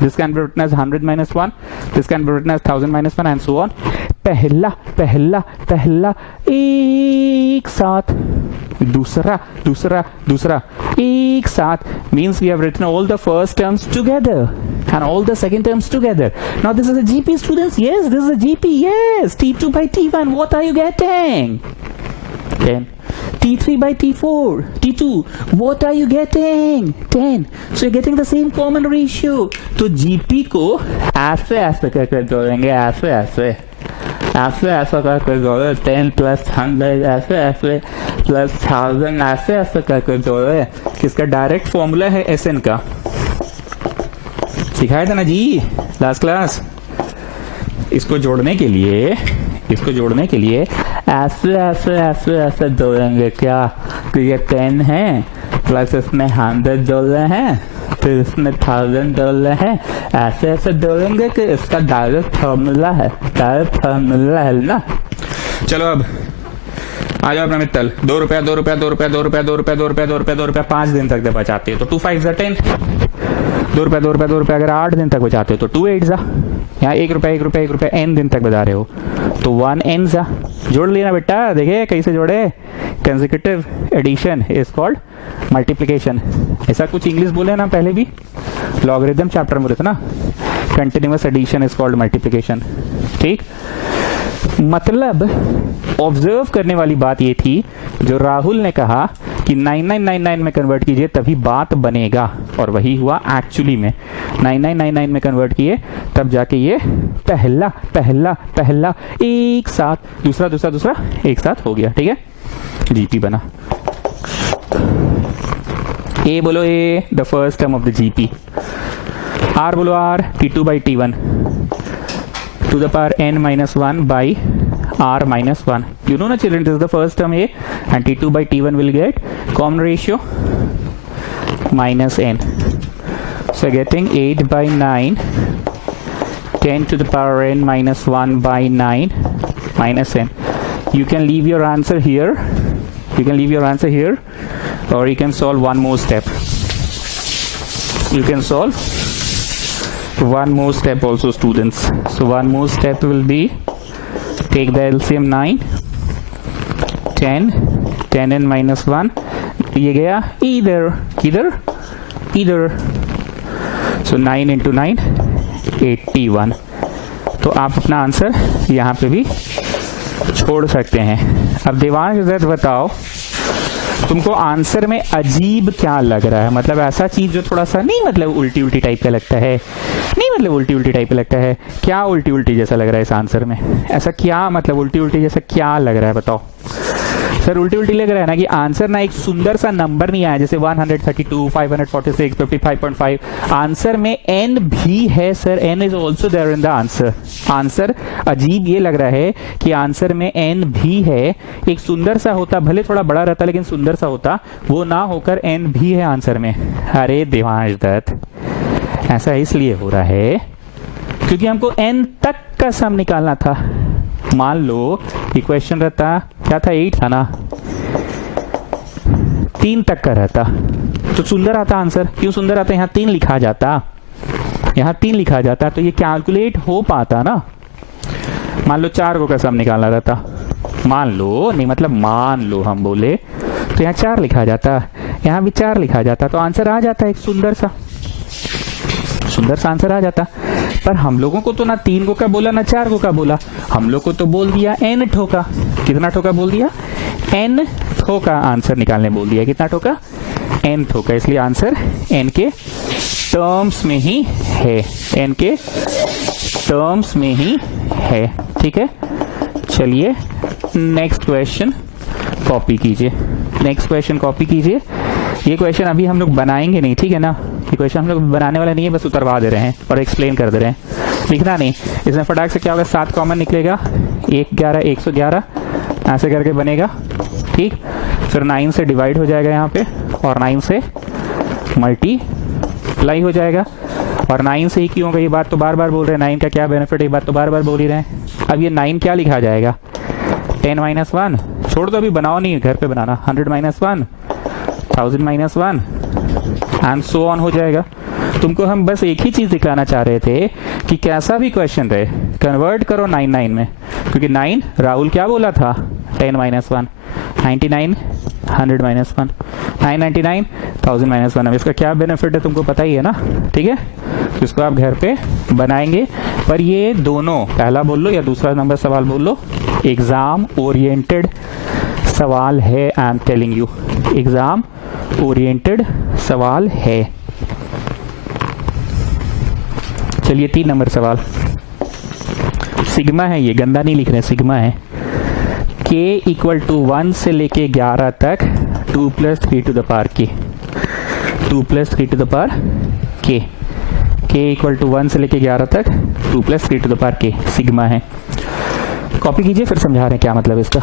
this can be written as 100 - 1 this can be written as 1000 - 1 and so on. पहला पहला पहला एक साथ, दूसरा दूसरा दूसरा एक साथ means we have written all the first terms together and all the second terms together. Now this is a GP students, yes this is a GP, yes T2 by T1 what are you getting? 10. T3 by T4 T2 what are you getting? 10. So you're getting the same common ratio. तो GP को ऐसे ऐसे करके जोड़ेंगे, ऐसे ऐसे ऐसे ऐसा करके जोड़े, 10 + 100 ऐसे ऐसे + 1000 ऐसे ऐसे करके जोड़े। किसका डायरेक्ट फॉर्मूला है SN का, सिखाया था ना जी लास्ट क्लास। इसको जोड़ने के लिए ऐसे ऐसे ऐसे ऐसे जोड़ेंगे क्या, तो ये 10 है प्लस इसमें 100 जोड़ रहे हैं, फिर इसमें 1000 जोड़ रहे हैं, ऐसे ऐसे जोड़ेंगे कि इसका डायरेक्ट फॉर्मूला है ना। चलो अब आ जाओ अपना मित्तल, 2 रुपया 2 रुपया 2 रुपया 2 रुपया 2 रुपया 2 रुपया 2 रुपया 2 रुपया 5 दिन तक बचाते हो तो 2 × 5 = 10, 2 रुपया 2 रुपया 2 रुपया अगर 8 दिन तक बचाते हो तो 2 × 8 = यहाँ 1 रुपया 1 रुपया 1 रुपया n दिन तक बता रहे हो तो 1 n सा जोड़ लेना बेटा। देखिए कैसे जोड़े, consecutive addition is called multiplication. ऐसा कुछ इंग्लिश बोले ना पहले भी, लॉगरिथम चैप्टर में बोले थे ना, continuous addition is called multiplication. ठीक, मतलब ऑब्जर्व करने वाली बात ये थी जो राहुल ने कहा कि 9999 में कन्वर्ट कीजिए तभी बात बनेगा, और वही हुआ एक्चुअली में। 9999 में कन्वर्ट किए तब जाके ये पहला पहला पहला एक साथ, दूसरा दूसरा दूसरा एक साथ हो गया। ठीक है, जीपी बना। ए बोलो A, the first term of the GP. R बोलो R, T2 by T1 to the power n - 1 by r - 1. You know na children, this is the first term A and T2 by T1 will get common ratio -n. So getting 8 by 9, 10 to the power n - 1 by 9 minus n. You can leave your answer here. Or you can solve one more step. You can solve one more step also students. So one more step will be take the LCM 9, 10, 10n - 1 ये गया either. So 9 × 9 81। तो आप अपना answer यहाँ पे भी छोड़ सकते हैं। अब देवांश दत्त बताओ तुमको आंसर में अजीब क्या लग रहा है, मतलब ऐसा चीज जो थोड़ा सा नहीं मतलब उल्टी टाइप का लगता है, क्या उल्टी जैसा लग रहा है इस आंसर में, ऐसा क्या मतलब उल्टी जैसा क्या लग रहा है बताओ। सर उल्टी लग रहा है ना कि आंसर ना एक सुंदर सा नंबर नहीं आया जैसे 132, 546, 55.5। आंसर में n भी है sir, n is also there in the answer. Answer अजीब ये लग रहा है कि आंसर में n भी है, एक सुंदर सा होता, भले थोड़ा बड़ा रहता लेकिन सुंदर सा होता, वो ना होकर n भी है आंसर में। अरे देवांश दत्त ऐसा इसलिए हो रहा है क्योंकि हमको n तक का सम निकालना था। मान लो इक्वेशन रहता क्या था, 8 था ना, 3 तक का रहता तो सुंदर आता आंसर। क्यों सुंदर आता, यहाँ 3 लिखा जाता तो ये कैलकुलेट हो पाता ना। मान लो 4 का सम निकालना रहता, मान लो हम बोले तो यहाँ 4 लिखा जाता, यहाँ भी 4 लिखा जाता तो आंसर आ जाता एक सुंदर सा। सुंदर सा आंसर आ जाता। पर हम लोगों को तो ना 3 को का बोला ना 4 को का बोला, हम लोग को तो बोल दिया n ठोका। कितना ठोका बोल दिया? n ठोका आंसर निकालने बोल दिया। कितना ठोका? n ठोका। इसलिए आंसर n के टर्म्स में ही है, n के टर्म्स में ही है। ठीक है, चलिए नेक्स्ट क्वेश्चन कॉपी कीजिए। नेक्स्ट क्वेश्चन कॉपी कीजिए। ये क्वेश्चन अभी हम लोग बनाएंगे नहीं, ठीक है ना। ये क्वेश्चन हम लोग बनाने वाला नहीं है, बस उतरवा दे रहे हैं और एक्सप्लेन कर दे रहे हैं, लिखना नहीं। इसमें फटाक से क्या होगा, 7 कॉमन निकलेगा, 1 11 111 ऐसे करके बनेगा। ठीक, फिर 9 से डिवाइड हो जाएगा यहाँ पे और 9 से मल्टीप्लाई हो जाएगा। और 9 से ही क्यों होगा, ये बात तो बार बार बोल रहे हैं। 9 का क्या बेनिफिट है, ये बात तो बार बार बोल ही रहे हैं। अब ये 9 क्या लिखा जाएगा, 10 - 1 छोड़ दो, अभी बनाओ नहीं, घर पे बनाना। 100 - 1 1000 - 1 एंड सो ऑन हो जाएगा। तुमको हम बस एक ही चीज दिखाना चाह रहे थे कि कैसा भी क्वेश्चन रहे कन्वर्ट करो 9 9 में, क्योंकि 9 राहुल क्या बोला था, 10 - 1 99 100 - 1 999 1000 - 1। अब इसका क्या बेनिफिट है तुमको पता ही है ना, ठीक है। तो इसको आप घर पे बनाएंगे। पर ये दोनों, पहला बोल लो या दूसरा नंबर सवाल बोल लो, एग्जाम ओरिएंटेड सवाल है। I am telling you, exam oriented सवाल है। चलिए 3 नंबर सवाल, सिग्मा है, ये गंदा नहीं लिख रहे, सिग्मा है। k = 1 से लेके 11 तक 2 + 3 to the power k, 2 + 3 to the power k, k = 1 से लेके 11 तक 2 + 3 to the power k sigma है। कॉपी कीजिए, फिर समझा रहे हैं क्या मतलब इसका।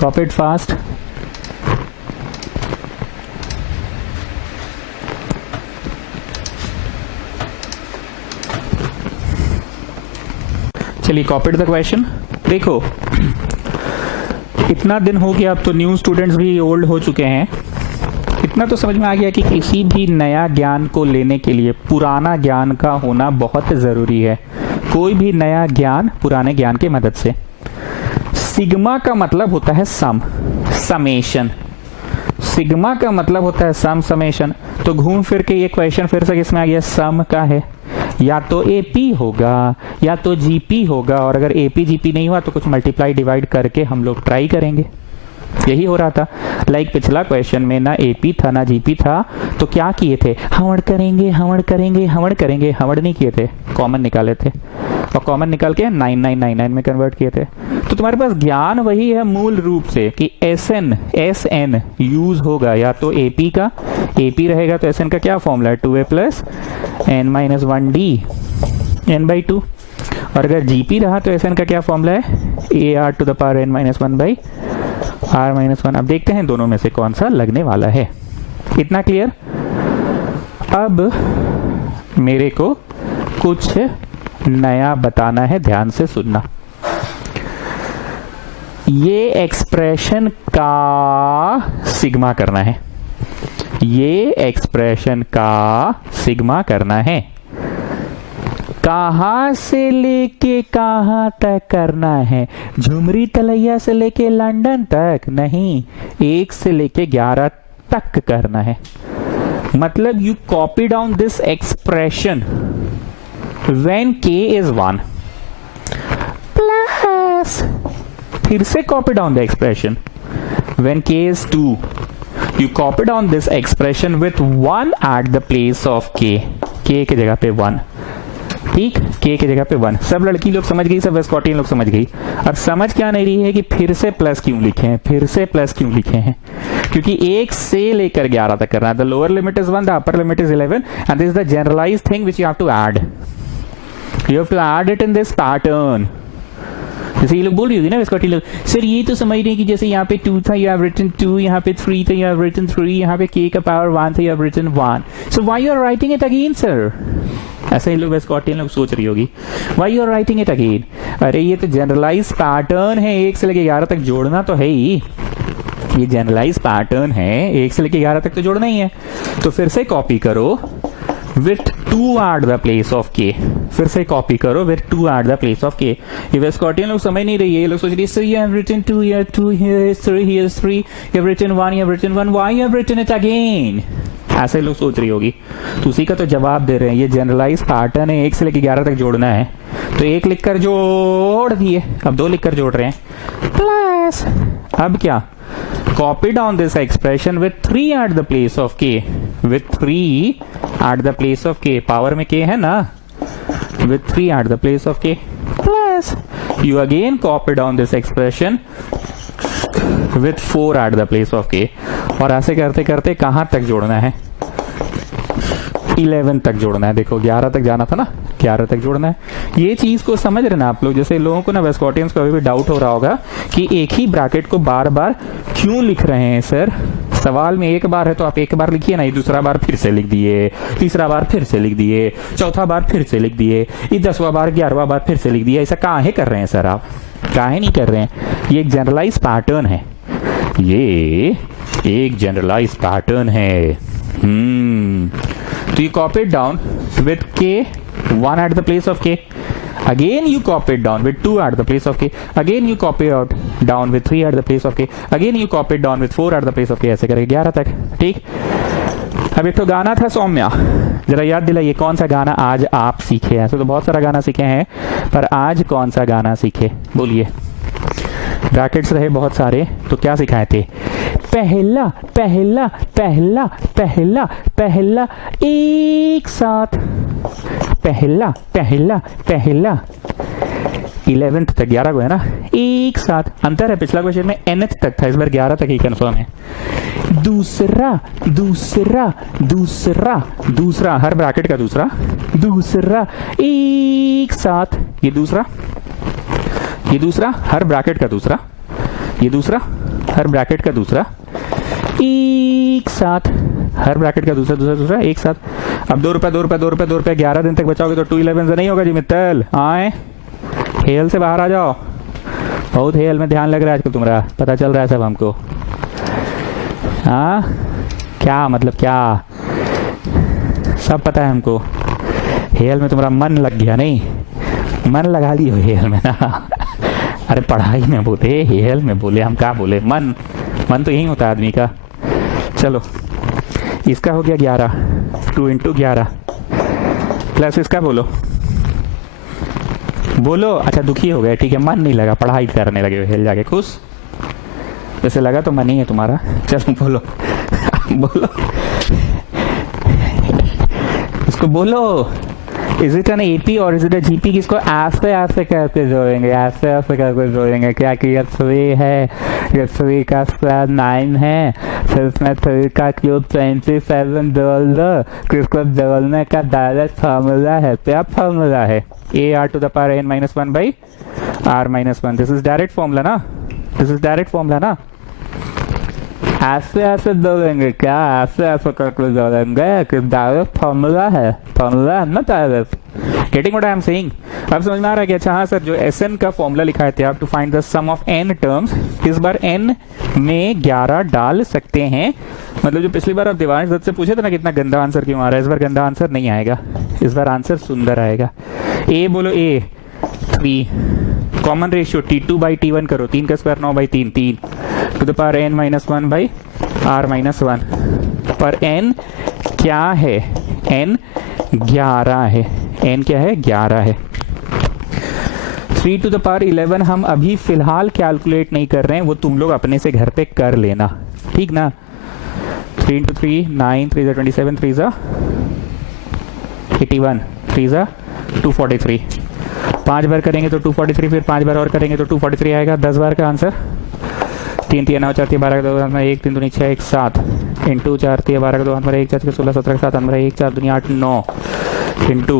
Copy it fast. चलिए कॉपी द क्वेश्चन। देखो इतना दिन हो गया, अब तो न्यू स्टूडेंट्स भी ओल्ड हो चुके हैं। इतना तो समझ में आ गया कि किसी भी नया ज्ञान को लेने के लिए पुराना ज्ञान का होना बहुत जरूरी है। कोई भी नया ज्ञान पुराने ज्ञान की मदद से। सिग्मा का मतलब होता है सम, समेशन। सिग्मा का मतलब होता है सम, समेशन। तो घूम फिर के ये क्वेश्चन फिर से किसमें आ गया, सम का है। या तो एपी होगा या तो जीपी होगा, और अगर एपी जीपी नहीं हुआ तो कुछ मल्टीप्लाई डिवाइड करके हम लोग ट्राई करेंगे। यही हो रहा था। लाइक पिछला क्वेश्चन में ना एपी था ना जीपी था, तो क्या किए थे, हवड़ करेंगे हवड़ करेंगे हवड़ करेंगे, हवड़ नहीं किए थे, कॉमन निकाले थे और कॉमन निकाल के 9999 में कन्वर्ट किए थे। तो तुम्हारे पास ज्ञान वही है मूल रूप से कि एसएन यूज होगा, या तो एपी का, एपी रहेगा तो एसएन का क्या फॉर्मूला है, 2a + n - 1d n/2। और अगर जीपी रहा तो एसएन का क्या फॉर्मूला है, ar⁴n - 1/r - 1। अब देखते हैं दोनों में से कौन सा लगने वाला है। इतना क्लियर। अब मेरे को कुछ नया बताना है, ध्यान से सुनना। ये एक्सप्रेशन का सिग्मा करना है, ये एक्सप्रेशन का सिग्मा करना है। कहां से लेके कहां तक करना है, झुमरी तलैया से लेके लंदन तक नहीं, 1 से लेके 11 तक करना है। मतलब you copy down this expression when k is 1 plus, फिर से copy down the expression when k is 2, you copy down this expression with 1 at the place of k, k की जगह पे 1। ठीक, k की जगह पे 1। सब लड़की लोग समझ गई, सब वेस्कॉटियन लोग समझ गई। अब समझ क्या नहीं रही है कि फिर से प्लस क्यों लिखे हैं, फिर से प्लस क्यों लिखे हैं, क्योंकि 1 से लेकर 11 तक करना है। The lower limit is 1, the upper limit is 11 and this is the generalized thing which you have to add. You have to add it in this pattern। जैसे ये लोग बोल रही होगी ना विस्कॉटी लोग, सर ये तो समझ रहे हैं कि जैसे यहाँ पे 2 था, you have written 2, यहाँ पे 3 था, you have written 3, यहाँ पे k का पावर 1 था, you have written 1। So why you are writing it again, sir? ऐसे ही लोग विस्कॉटियन लोग सोच रही होगी, why you are writing it again? अरे ये तो जनरलाइज पैटर्न है, 1 से लेके 11 तक जोड़ना तो है ही। ये जनरलाइज पैटर्न है, 1 से लेके 11 तक तो जोड़ना ही है। तो फिर से कॉपी करो with 2 at the place of k, फिर से कॉपी करो with 2 at the place of k। ये वेस्कॉटियन लोग समझ नहीं रही है, ये लोग सोच रही है sir you have written 2 here, 2 here is 3, here is 3, you have written 1, you have written 1, why you have written it again? ऐसे लोग सोच रही होगी, तो उसी का तो जवाब दे रहे हैं। ये जनरलाइज पैटर्न है, 1 से लेकर 11 तक जोड़ना है, तो 1 लिखकर जोड़ दिए, अब 2 लिखकर जोड़ रहे हैं प्लस, अब क्या, copy down this expression with 3 at the place of k, with 3 at the place of k, power में k है ना, with 3 at the place of k, plus you again copy down this expression with 4 at the place of k, और ऐसे करते करते कहां तक जोड़ना है, 11 तक जोड़ना है। देखो 11 तक जाना था ना, 11 तक जोड़ना है। ये चीज को समझ रहे ना आप लोग? जैसे लोगों को ना वेस्कॉटियंस को अभी भी डाउट हो रहा होगा कि एक ही ब्रैकेट को बार बार क्यों लिख रहे हैं सर, सवाल में एक बार है तो आप एक बार लिखिए ना, दूसरा बार फिर से लिख दिए, तीसरा बार फिर से लिख दिए, चौथा बार फिर से लिख दिए, ये 10वां बार 11वां बार फिर से लिख दिया। ऐसा काहे कर रहे हैं सर आप, काहे नहीं कर रहे हैं? ये एक जनरलाइज पैटर्न है, ये एक जनरलाइज पैटर्न है। तो you copy it down with k 1 at the place of k, again you copy it down with 2 at the place of k, again you copy it down with 3 at the place of k, again you copy it down with 4 at the place of k, ऐसे करके 11 तक। ठीक, अब एक तो गाना था सौम्या, जरा याद दिलाइए कौन सा गाना आज आप सीखे? ऐसे तो बहुत सारा गाना सीखे हैं, पर आज कौन सा गाना सीखे बोलिए? ब्रैकेट्स रहे बहुत सारे, तो क्या सिखाए थे? पहला पहला पहला पहला पहला एक साथ, पहला पहला पहला 11th तक, 11 को है ना, एक साथ। अंतर है, पिछला क्वेश्चन में nth तक था, इस बार 11 तक ही कंफर्म है। दूसरा दूसरा दूसरा दूसरा, हर ब्रैकेट का दूसरा, दूसरा एक साथ, ये दूसरा, ये दूसरा, हर ब्रैकेट का दूसरा, ये दूसरा, हर ब्रैकेट का दूसरा, एक साथ, हर ब्रैकेट का दूसरा दूसरा दूसरा एक साथ। अब 2 रुपए 2 रुपए 2 रुपए 2 रुपए 11 दिन तक बचाओगे तो 211 से नहीं होगा जी मित्तल। आए हेल से बाहर आ जाओ, बहुत हेल में ध्यान लग रहा है आजकल तुम्हारा, पता चल रहा है सब हमको। हाँ क्या मतलब, क्या सब पता है हमको। हेल में तुम्हारा मन लग गया, नहीं मन लगा लियो हेल में ना। अरे पढ़ाई में बोले, हेल में बोले, हम क्या बोले? मन, मन तो यही होता है आदमी का। चलो इसका हो गया 11, 2 into 11 प्लस इसका बोलो, बोलो। अच्छा दुखी हो गए, ठीक है, मन नहीं लगा, पढ़ाई करने लगे हेल जाके खुश, जैसे लगा तो मन ही है तुम्हारा। चलो बोलो बोलो इसको बोलो। इज इट एन एपी और इज इट अ जीपी? किसको ऐसे ऐसे करके जोड़ेंगे, ऐसे ऐसे करके जोड़ेंगे क्या कि ये 3 है, ये 3 का स्क्वायर 9 है, फिर इसमें 3 का क्यूब 27 जोड़ दो। किसको जोड़ने का डायरेक्ट फार्मूला है, क्या फार्मूला है? AR⁻n-1 by R-1। This is direct formula ना, दिस इज डायरेक्ट फॉर्मूला ना। ऐसे ऐसे जोड़ेंगे क्या, ऐसे ऐसे करके जोड़ेंगे कि डायरेक्ट फॉर्मूला है, फॉर्मूला है ना direct. Getting what I am saying? अब समझ में आ रहा है कि अच्छा हाँ सर, जो Sn का फॉर्मूला लिखा थे आप, to find the sum of n terms, इस बार n में 11 डाल सकते हैं। मतलब जो पिछली बार आप देवांश दत्त से पूछे थे ना कितना गंदा आंसर क्यों आ रहा है, इस बार गंदा आंसर नहीं आएगा, इस बार आंसर सुंदर आएगा। ए बोलो, ए 3 common ratio T2 by T1 करो, 3 का square 9 by 3, 3 to the power n-1 by R-1 पर n क्या है? n 11 है, n क्या है? 11 है। 3 टू द पावर 11 हम अभी फिलहाल कैलकुलेट नहीं कर रहे हैं, वो तुम लोग अपने से घर पे कर लेना, ठीक ना। 3 into 3 9, 3 is 27, 3 is 81, 3 is 243। 5 बार करेंगे तो 243, फिर 5 बार और करेंगे तो 243 आएगा। 10 बार का आंसर 3 3 9 4 3 12 2 1 3 2 6 1 7 इंटू 4 3 12 2 1 4 16 17 7 1 4 2 8 9 इंटू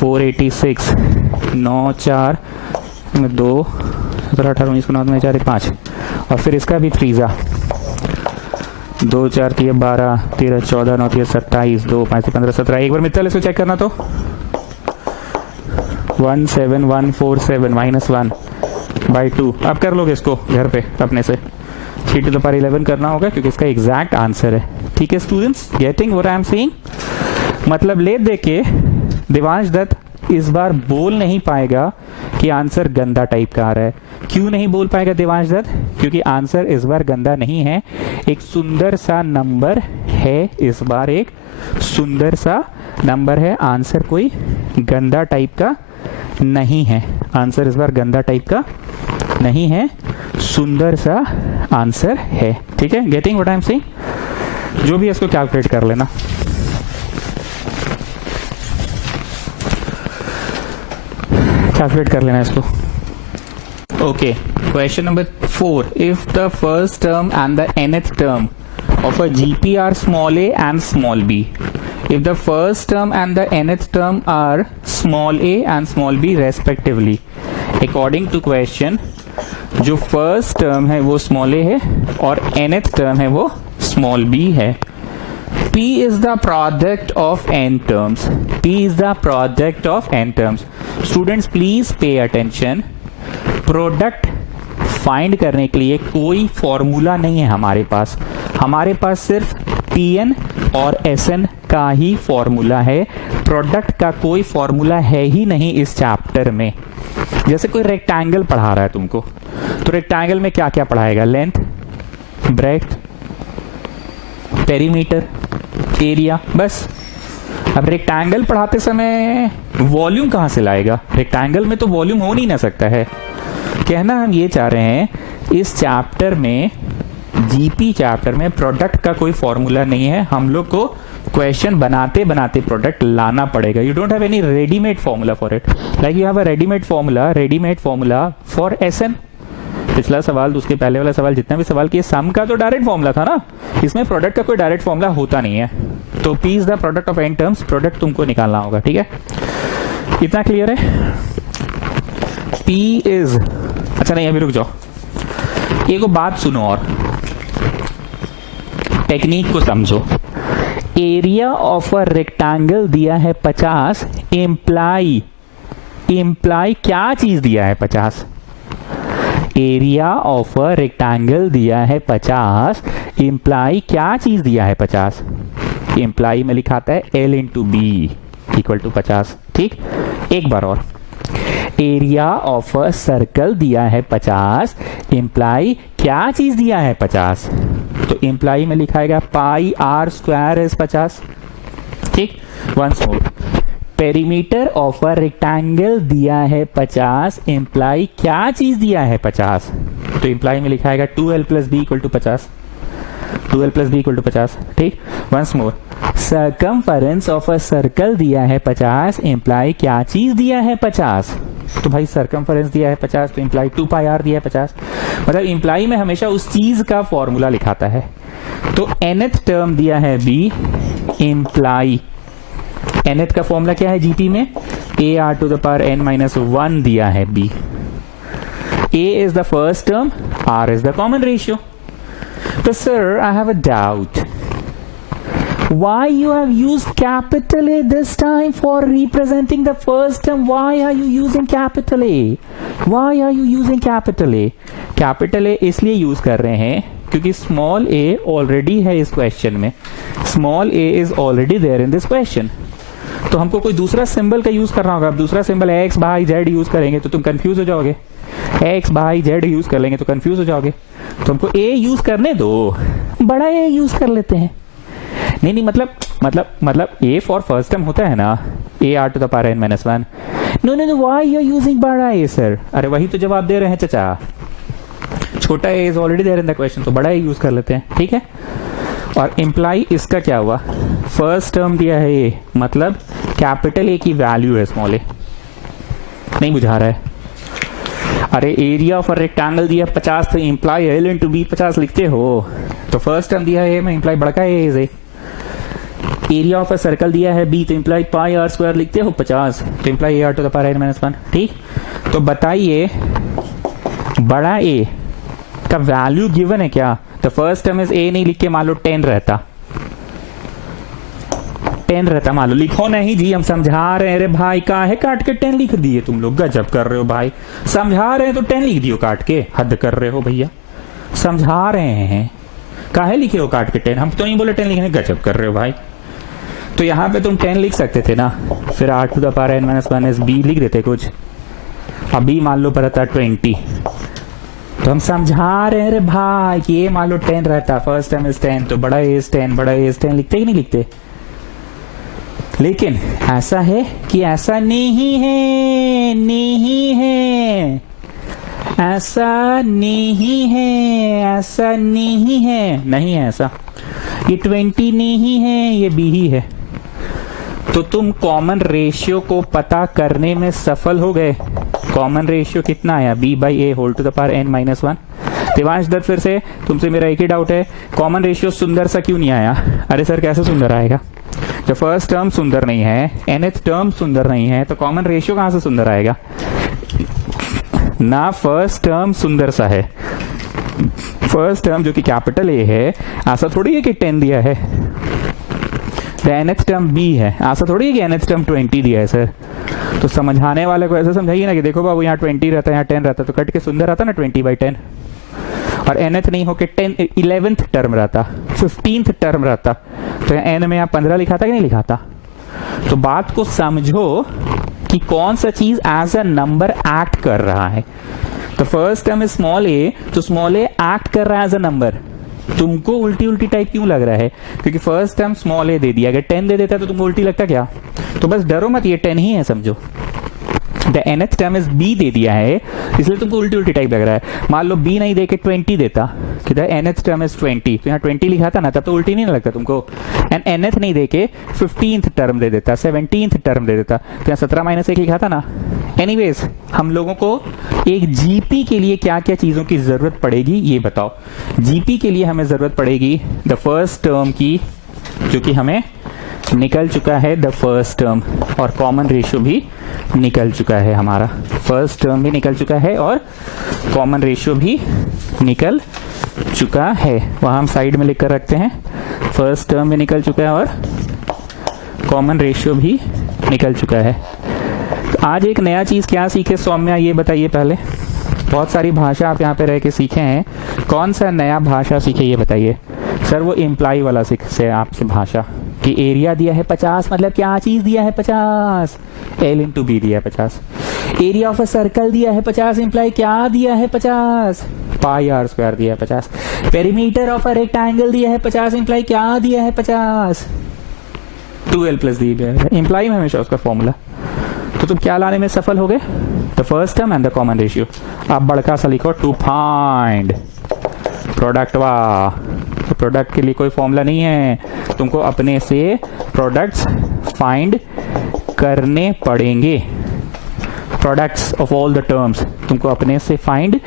486 9 4 2 17 18 19 9 4 5 और फिर इसका भी 3 जा 2 4 3 12 13 14 9 3 27 2 5 15 17। एक बार मित्तल इसको चेक करना तो 17147 -1 by 2। अब कर लोगे इसको घर पे अपने से, 3 to the power 11 करना होगा क्योंकि इसका एग्जैक्ट आंसर है। ठीक है students, getting what I am saying? मतलब ले दे के देवांश दत्त इस बार बोल नहीं पाएगा कि आंसर गंदा टाइप का आ रहा है। क्यों नहीं बोल पाएगा देवांश दत्त? क्योंकि आंसर इस बार गंदा नहीं है, एक सुंदर सा नंबर है इस बार एक सुंदर सा नंबर है। आंसर कोई गंदा टाइप का नहीं है, आंसर इस बार गंदा टाइप का नहीं है, सुंदर सा आंसर है। ठीक है, getting what I am saying? जो भी है इसको कैलकुलेट कर लेना। कैलकुलेट कर लेना इसको। Okay, question number 4, if the first term and the nth term of a GP are small a and small b, if the first term and the nth term are small a and small b respectively, according to question, जो first term है वो small ए है और nth term है वो small b है। P is the product of n terms. P is the product of n terms. Students, please pay attention. Product find करने के लिए कोई फॉर्मूला नहीं है हमारे पास सिर्फ Pn और Sn का ही फॉर्मूला है। प्रोडक्ट का कोई फॉर्मूला है ही नहीं इस चैप्टर में। जैसे कोई रेक्टेंगल पढ़ा रहा है तुमको, तो रेक्टेंगल में क्या क्या पढ़ाएगा? लेंथ, ब्रेड्थ, पेरीमीटर, एरिया, बस। अब रेक्टेंगल पढ़ाते समय वॉल्यूम कहां से लाएगा? रेक्टेंगल में तो वॉल्यूम हो नहीं ना सकता है। कहना हम ये चाह रहे हैं, इस चैप्टर में, जीपी चैप्टर में प्रोडक्ट का कोई फॉर्मूला नहीं है। हम लोग को क्वेश्चन बनाते बनाते प्रोडक्ट लाना पड़ेगा। You don't have any readymade formula for it, like you have a readymade formula for SN. पिछला सवाल, उसके पहले वाला सवाल, जितना भी सवाल किए, सम का तो डायरेक्ट फॉर्मूला था ना। इसमें प्रोडक्ट का कोई डायरेक्ट फॉर्मूला होता नहीं है। तो P is the product of n terms, product तुमको निकालना होगा। ठीक है, इतना क्लियर है? पी इज, अच्छा नहीं, अभी रुक जाओ, एक बात सुनो और टेक्निक को समझो। एरिया ऑफ अ रेक्टेंगल दिया है 50, इम्प्लाई क्या चीज दिया है? 50। एरिया ऑफ अ रेक्टेंगल दिया है 50, इम्प्लाई क्या चीज दिया है? 50। इम्प्लाई में लिखा आता है L into b equal to 50। ठीक, एक बार और, एरिया ऑफ अ सर्कल दिया है 50, इम्प्लाई क्या चीज दिया है? 50। तो इम्प्लाई में लिखाएगा पाई आर स्क्वायर इज 50। ठीक, once more, perimeter of a rectangle दिया है 50, इम्प्लाई क्या चीज दिया है? 50। तो इम्प्लाई में लिखाएगा 2l plus b equal to 50। 2l plus b equal to 50। ठीक, once more, circumference of a circle दिया है 50, इम्प्लाई क्या चीज दिया है? 50। तो भाई सर्कमफरेंस दिया है 50, तो इम्प्लाई 2 पाई आर दिया है 50। मतलब इम्प्लाई में हमेशा उस चीज का फॉर्मूला लिखाता है। तो nth टर्म दिया है b, इम्प्लाई nth का फॉर्मूला क्या है जीपी में? a r to the power n minus 1 दिया है b। a is the first term, r is the common ratio. तो sir, I have a doubt, why you have used capital A this time for representing the first term? Why are you using capital A? Why are you using capital A? Capital A इसलिए use कर रहे हैं क्योंकि small a already है इस question में। Small a is already there in this question। तो हमको कोई दूसरा सिंबल का यूज करना होगा। अब दूसरा symbol x by z use करेंगे तो तुम कंफ्यूज हो जाओगे। x बाई z यूज कर लेंगे तो कंफ्यूज हो जाओगे। तो हमको a यूज करने दो, बड़ा a यूज कर लेते हैं। नहीं, मतलब ए फॉर फर्स्ट टर्म होता है ना, a r to the power n minus 1। No, why you are using बड़ा ए सर? अरे वही तो जवाब दे रहे हैं चचा, छोटा A is already there in the question, तो बड़ा ए यूज कर लेते हैं। ठीक है, और इम्प्लाई इसका क्या हुआ? फर्स्ट टर्म दिया है ए, मतलब कैपिटल ए की वैल्यू है स्मॉल ए। नहीं बुझा रहा है? अरे एरिया ऑफ अ रेक्टेंगल दिया 50, तो इम्प्लाई एल इंटू बी 50 लिखते हो। तो फर्स्ट टर्म दिया है ए में, इम्प्लाई बड़का A is A. Area of a circle दिया है बी, तो इम्प्लाई पाई आर स्क्वायर लिखते हो 50, तो imply a r to the power n minus 1। ठीक, तो बताइए बड़ा ए का वैल्यू गिवन है क्या? तो फर्स्ट टर्म इज ए नहीं लिख के मान लो 10 रहता, 10 रहता मान लो। लिखो नहीं जी, हम समझा रहे हैं। अरे भाई काहे काट के 10 लिख दिए तुम लोग? गजब कर रहे हो भाई, समझा रहे हैं तो 10 लिख दियो काट के, हद कर रहे हो भैया। समझा रहे हैं, काहे लिखे हो काट के 10? हम तो नहीं बोले 10 लिखने, गजब कर रहे हो भाई। तो यहाँ पे तुम 10 लिख सकते थे ना, फिर r to the power n minus 1 b लिख देते कुछ। अब b मान लो पड़ता 20, तो हम समझा रहे हैं रे भाई कि ये मान लो 10 रहता, फर्स्ट टर्म इज 10, तो बड़ा ए इज 10, बड़ा ए इज 10 लिखते कि नहीं लिखते? लेकिन ऐसा है कि ऐसा नहीं है, नहीं है, ऐसा नहीं है, ऐसा नहीं है, नहीं है ऐसा। ये 20 नहीं है, ये बी ही है। तो तुम कॉमन रेशियो को पता करने में सफल हो गए। कॉमन रेशियो कितना आया? b by a whole to the power n minus 1। Devansh Dutt, फिर से तुमसे मेरा एक ही डाउट है, कॉमन रेशियो सुंदर सा क्यों नहीं आया? अरे सर कैसे सुंदर आएगा? जब फर्स्ट टर्म सुंदर नहीं है, nth टर्म सुंदर नहीं है, तो कॉमन रेशियो कहां से सुंदर आएगा? ना फर्स्ट टर्म सुंदर सा है, फर्स्ट टर्म जो कि कैपिटल ए है, ऐसा थोड़ी है कि 10 दिया है। nth टर्म b है, ऐसा थोड़ी है कि nth टर्म 20 दिया है सर। तो समझाने वाले को ऐसा समझाइए ना कि देखो बाबू यहाँ 20 रहता है, यहाँ 10 रहता है, तो कट के सुंदर आता ना 20 बाई 10। और nth नहीं होके 11th टर्म रहता, 15th टर्म रहता, तो n में आप 15 लिखा था कि नहीं लिखा था? तो बात को समझो कि कौन सा चीज एज अ नंबर एक्ट कर रहा है। तो फर्स्ट टर्म इज स्मॉल ए, तो स्मॉल ए एक्ट कर रहा है एज अ नंबर। तुमको उल्टी उल्टी टाइप क्यों लग रहा है? क्योंकि फर्स्ट टर्म स्मॉल ए दे दिया, अगर 10 दे देता तो तुमको उल्टी लगता क्या? तो बस डरो मत, ये 10 ही है समझो। The nth term is b दे दिया है, इसलिए तुमको उल्टी उल्टी टाइप लग रहा है। मान लो b नहीं देके 20 देता कि द nth टर्म इज 20, तो यहाँ 20 लिखा था ना, तब तो उल्टी नहीं लगता तुमको। एंड nth नहीं देके 15th टर्म दे देता, 17th टर्म दे देता, तो यहाँ 17 माइनस 1 लिखा था ना। एनीवेज, हम लोगों को एक जीपी के लिए क्या क्या चीजों की जरूरत पड़ेगी ये बताओ। जीपी के लिए हमें जरूरत पड़ेगी द फर्स्ट टर्म की, जो कि हमें निकल चुका है द फर्स्ट टर्म, और कॉमन रेशियो भी निकल चुका है हमारा। फर्स्ट टर्म भी निकल चुका है और कॉमन रेशियो भी निकल चुका है। वहां हम साइड में लिख कर रखते हैं, फर्स्ट टर्म भी निकल चुका है और कॉमन रेशियो भी निकल चुका है। तो आज एक नया चीज क्या सीखे सौम्या, ये बताइए पहले। बहुत सारी भाषा आप यहाँ पे रह के सीखे हैं, कौन सा नया भाषा सीखे ये बताइए। सर वो इम्प्लाई वाला सीख से आपसे भाषा कि एरिया दिया है 50, मतलब क्या चीज दिया है 50, L इंटू बी दिया है 50। एरिया ऑफ अ सर्कल दिया है 50, इम्प्लाई क्या दिया है 50, पाई आर स्क्वायर दिया है 50। पेरीमीटर ऑफ अ रेक्टेंगल दिया है 50, इम्प्लाई क्या दिया है 50, 2L प्लस दी दिया है। इम्प्लाई में हमेशा उसका फॉर्मूला। तो तुम क्या लाने में सफल हो गए? The first term and the common ratio. अब बड़का सा लिखो, टू फाइंड प्रोडक्ट। वाह, तो प्रोडक्ट के लिए कोई फॉर्मूला नहीं है, तुमको अपने से प्रोडक्ट्स फाइंड करने पड़ेंगे। Products of all the terms तुमको अपने से फाइंड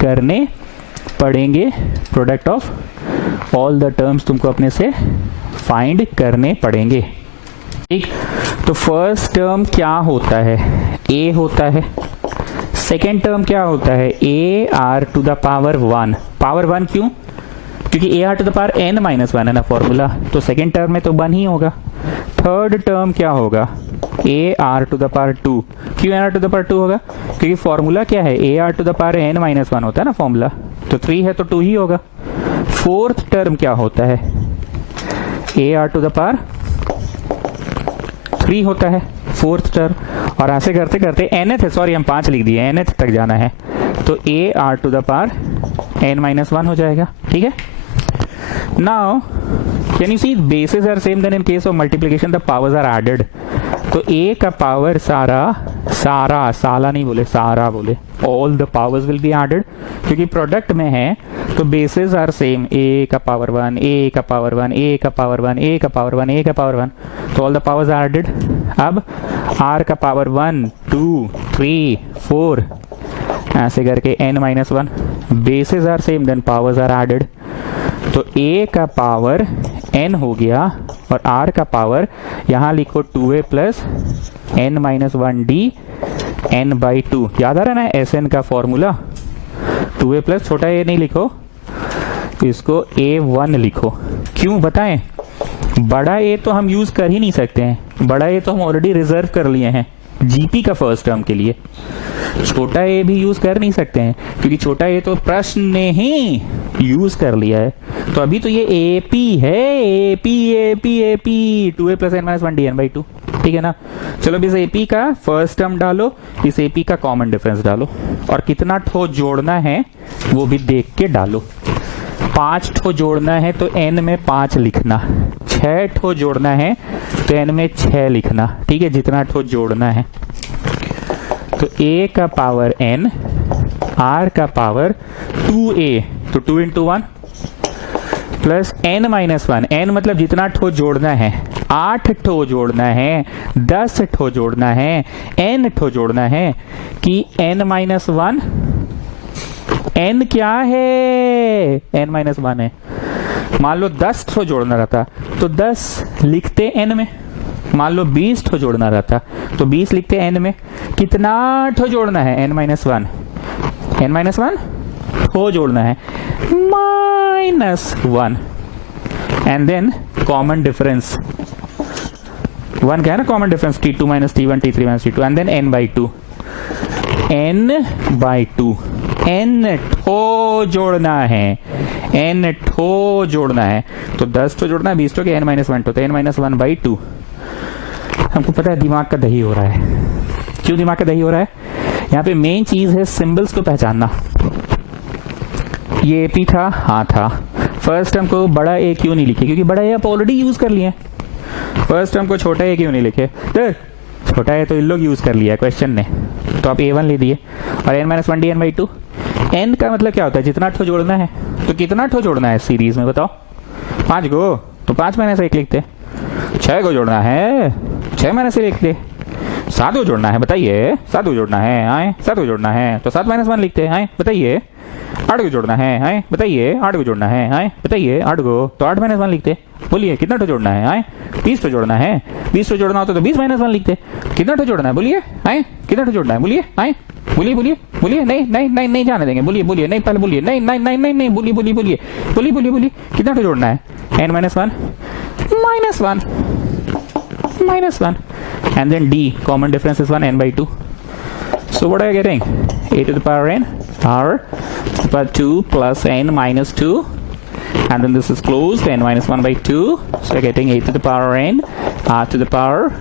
करने पड़ेंगे। Product of all the terms तुमको अपने से फाइंड करने पड़ेंगे। ठीक, तो फर्स्ट टर्म क्या होता है? ए होता है। सेकेंड टर्म क्या होता है? A r to the power 1। Power 1 क्यों? क्योंकि a r to the power n minus 1 है ना फॉर्मूला, तो सेकेंड टर्म में तो 1 ही होगा। थर्ड टर्म क्या होगा? A r to the power 2। क्यों a r to the power 2 होगा? क्योंकि फॉर्मूला क्या है? A r to the power n minus 1 होता है ना फॉर्मूला, तो 3 है तो 2 ही होगा। फोर्थ टर्म क्या होता है? A r to the power 3 होता है फोर्थ टर्म। और ऐसे करते करते nth है, सॉरी हम 5 लिख दिए, nth तक जाना है, तो a r to the power n minus 1 हो जाएगा। ठीक है, now can you see basis are same, then in case of multiplication the powers are added. तो a का पावर सारा साला नहीं बोले, सारा बोले, all the powers will be added, क्योंकि प्रोडक्ट में है तो बेसिस आर सेम। a का पावर 1, a का पावर 1, a का पावर 1, a का पावर 1, a का पावर 1, तो all the powers are added. अब r का पावर 1, 2, 3, 4 ऐसे करके n minus 1, basis are same then powers are added. तो a का पावर n हो गया और r का पावर यहां लिखो 2a plus n minus 1d n by 2। याद आ रहा है ना Sn का फॉर्मूला? 2a प्लस छोटा a नहीं लिखो, इसको a1 लिखो। क्यों बताएं? बड़ा a तो हम यूज कर ही नहीं सकते हैं, बड़ा a तो हम ऑलरेडी रिजर्व कर लिए हैं जीपी का फर्स्ट टर्म के लिए। छोटा ए भी यूज कर नहीं सकते हैं क्योंकि छोटा ए तो प्रश्न ने ही यूज कर लिया है। तो अभी तो ये एपी है, AP 2a plus n minus 1 dn by 2। ठीक है ना। चलो अब इस एपी का फर्स्ट टर्म डालो, इस एपी का कॉमन डिफरेंस डालो, और कितना ठो जोड़ना है वो भी देख के डालो। 5 ठो जोड़ना है तो n में 5 लिखना, 6 ठो जोड़ना है तो n में 6 लिखना, ठीक है, जितना ठो जोड़ना है। तो a का पावर n, r का पावर 2a, तो 2 into 1 plus n minus 1, n मतलब जितना ठो जोड़ना है, 8 ठो जोड़ना है, 10 ठो जोड़ना है, n ठो जोड़ना है, कि n माइनस 1, n क्या है, n माइनस 1 है। मान लो 10 ठो जोड़ना रहता तो 10 लिखते n में, मान लो 20 ठो जोड़ना रहता तो 20 लिखते n में। कितना ठो जोड़ना है, n माइनस 1, n माइनस 1 ठो जोड़ना है, minus 1, and then common difference 1 क्या है ना, common difference t2 minus t1 t3 minus t2, and then n by 2, n by 2, n ठो जोड़ना है, n ठो जोड़ना है, तो 10 ठो जोड़ना है, 20 ठो के n माइनस 1 ठो, तो n माइनस 1 बाई 2। हमको पता है दिमाग का दही हो रहा है। क्यों दिमाग का दही हो रहा है? यहाँ पे मेन चीज है सिंबल्स को पहचानना। ये एपी था, हाँ था। फर्स्ट टर्म को बड़ा ए क्यों नहीं लिखे? क्योंकि बड़ा ए आप ऑलरेडी यूज कर लिए। फर्स्ट टर्म को छोटा ए क्यों नहीं लिखे? तो छोटा ए तो इन लोग यूज कर लिया क्वेश्चन ने, तो आप a1 ले दिए, और n minus 1 dn by 2। n का मतलब क्या होता है? जितना ठो जोड़ना है। तो कितना ठो जोड़ना है सीरीज में बताओ? 5 को, तो 5 माइनस 1 लिखते। 6 को जोड़ना है, 6 माइनस 1 लिखते। 7 को जोड़ना है, बताइए 7 को जोड़ना है, आए 7 को जोड़ना है, तो 7 माइनस 1 लिखते हैं, आए बताइए। 8 को जोड़ना है, आए बताइए 8 को जोड़ना है, आए बताइए 8 को, तो 8 माइनस 1 लिखते। बोलिए कितना ठो जोड़ना है? आए 20 ठो जोड़ना है, 20 ठो जोड़ना होता तो 20 माइनस 1 लिखते। कितना ठो जोड़ना है बोलिए? आए कितना ठो जोड़ना है बोलिए? आए बोलिए बोलिए बोलिए। नहीं नहीं नहीं नहीं जाने देंगे, बोलिए बोलिए, नहीं पहले बोलिए, नहीं नहीं नहीं नहीं नहीं बोलिए बोलिए बोलिए बोलिए बोलिए बोलिए। कितना ठो जोड़ना है? n minus 1 minus 1 minus 1, and then d common difference is 1, n by 2. So what are you getting? A to the power n, r to the power 2 plus n minus 2, and then this is closed, n minus 1 by 2. So you're getting a to the power n, r to the power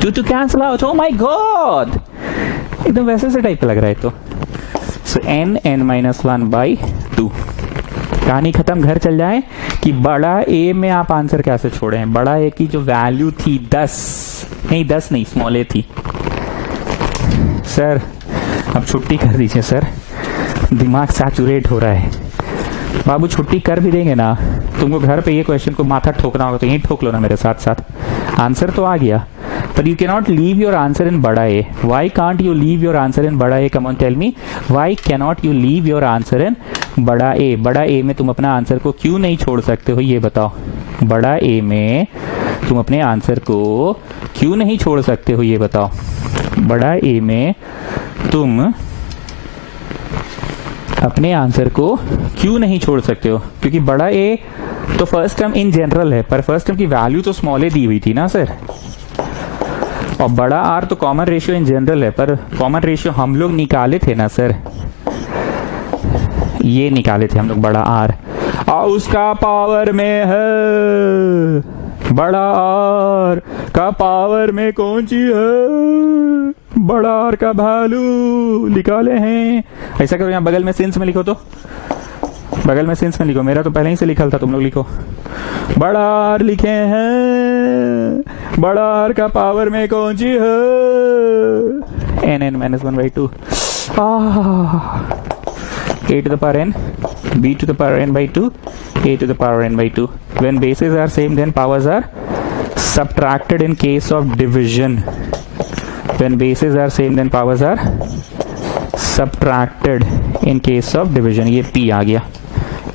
2 to cancel out. Oh my god, एकदम वैसे से type लग रहा है। तो so n minus 1 by 2। कहानी खत्म, घर चल जाए कि बड़ा ए में आप आंसर कैसे छोड़े हैं। बड़ा ए की जो वैल्यू थी 10 नहीं स्मॉल ए थी। सर अब छुट्टी कर दीजिए सर, दिमाग सैचुरेट हो रहा है। बाबू छुट्टी कर भी देंगे ना, तुमको घर पे ये क्वेश्चन को माथा ठोकना होगा तो यहीं ठोक लो ना मेरे साथ साथ। आंसर तो आ गया, but you cannot leave your answer in बड़ा ए। Why can't you leave your answer in बड़ा ए? Come on tell me, why cannot you leave your answer in बड़ा ए? बड़ा ए में तुम अपना आंसर को क्यों नहीं छोड़ सकते हो, ये बताओ। बड़ा ए में तुम अपने आंसर को क्यों नहीं छोड़ सकते हो, ये बताओ। बड़ा ए में तुम अपने आंसर को क्यों नहीं छोड़ सकते हो? क्योंकि बड़ा ए तो फर्स्ट टर्म इन जनरल है, पर फर्स्ट टर्म की वैल्यू तो स्मॉल ए दी हुई थी ना सर। और बड़ा आर तो कॉमन रेशियो इन जनरल है, पर कॉमन रेशियो हम लोग निकाले थे ना सर, ये निकाले थे हम लोग बड़ा आर, और उसका पावर में है। बड़ा आर का पावर में कौन सी है? बड़ा आर का वैल्यू निकाले हैं। ऐसा करो, यहाँ बगल में सिंस में लिखो, तो बगल में सिंस में लिखो, मेरा तो पहले ही से लिखा था, तुम लोग लिखो बड़ा आर लिखे हैं। बड़ा आर का पावर में कौन सी है? n minus 1 by 2। a to the power n, b to the power n by 2, a to the power n by 2. When bases are same, then powers are subtracted in case of division. When bases are same, then powers are subtracted in case of division. ये p आ गया।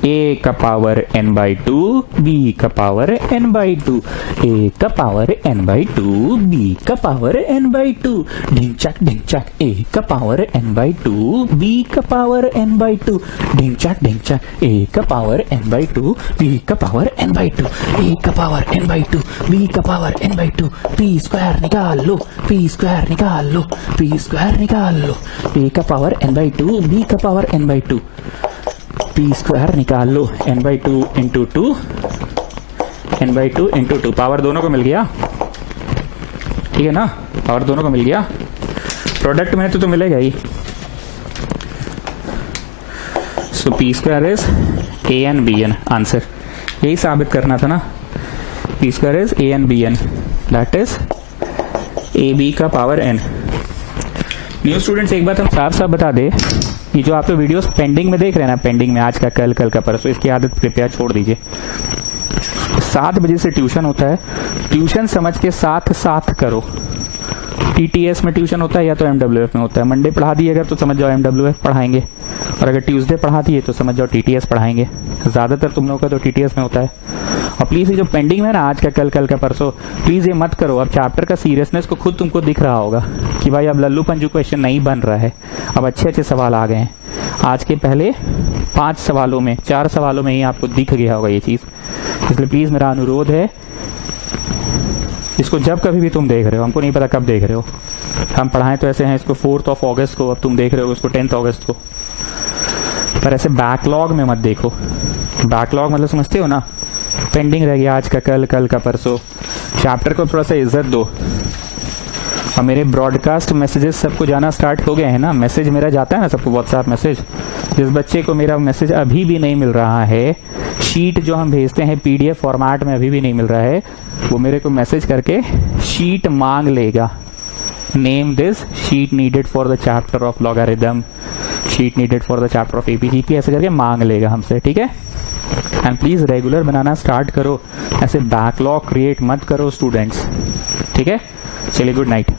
a का power n by 2, b का power n by 2, a का power n by 2, b का power n by 2, ढिंग चक a का पावर n by 2, b का पावर n by 2, ढिंग चक a का पावर n by 2, b का पावर n by 2, a का पावर n by 2, b का power n by 2, p square निकाल लो, p स्क्वायर निकाल लो, p स्क्वायर निकाल लो, a का पावर n by 2, b का power n by 2, p square निकाल लो, n by 2 into 2, n by 2 into 2, power दोनों को मिल गया। ठीक है ना, और दोनों को मिल गया, प्रोडक्ट में तो मिलेगा ही। So P square is A N B N, answer यही साबित करना था ना, P square is A N B N, that is A B का पावर एन। न्यू स्टूडेंट्स एक बात हम साफ साफ बता दे, ये जो आप लोग वीडियोस पेंडिंग में देख रहे हैं ना, पेंडिंग में आज का कल, कल का परसों, इसकी आदत कृपया छोड़ दीजिए। 7 बजे से ट्यूशन होता है, ट्यूशन समझ के साथ साथ करो। टीटीएस में ट्यूशन होता है या तो एमडब्ल्यूएफ में होता है। मंडे पढ़ा दिए अगर तो समझ जाओ एमडब्ल्यूएफ पढ़ाएंगे, और अगर ट्यूसडे पढ़ा दिए तो समझ जाओ टीटीएस पढ़ाएंगे। ज्यादातर तुम लोगों का तो टीटीएस में होता है। और प्लीज ये जो पेंडिंग में है ना, आज का कल, कल का परसों, प्लीज ये मत करो। अब चैप्टर का सीरियसनेस को खुद तुमको दिख रहा होगा कि भाई अब लल्लू पंजू क्वेश्चन नहीं बन रहा है, अब अच्छे अच्छे सवाल आ गए हैं। आज के पहले 5 सवालों में, 4 सवालों में ही आपको दिख गया होगा ये चीज। इसलिए प्लीज मेरा अनुरोध है, इसको जब कभी भी तुम देख रहे हो, हमको नहीं पता कब देख रहे हो, हम पढ़ाएं तो ऐसे हैं इसको 4 अगस्त को, अब तुम देख रहे हो इसको 10 अगस्त को, पर ऐसे बैकलॉग में मत देखो। बैकलॉग मतलब समझते हो ना, पेंडिंग रह गया आज का कल, कल का परसों। चैप्टर को थोड़ा सा इज्जत दो। और मेरे ब्रॉडकास्ट मैसेजेस सबको जाना स्टार्ट हो गए हैं ना, मैसेज मेरा जाता है ना सबको, व्हाट्सएप मैसेज। जिस बच्चे को मेरा मैसेज अभी भी नहीं मिल रहा है, शीट जो हम भेजते हैं पीडीएफ फॉर्मेट में अभी भी नहीं मिल रहा है, वो मेरे को मैसेज करके शीट मांग लेगा। Name this sheet needed for the chapter of logarithm, sheet needed for the chapter of AP GP, ऐसे करके मांग लेगा हमसे, ठीक है। And please regular banana start करो, ऐसे बैकलॉग क्रिएट मत करो स्टूडेंट्स, ठीक है। चलिए, गुड नाइट।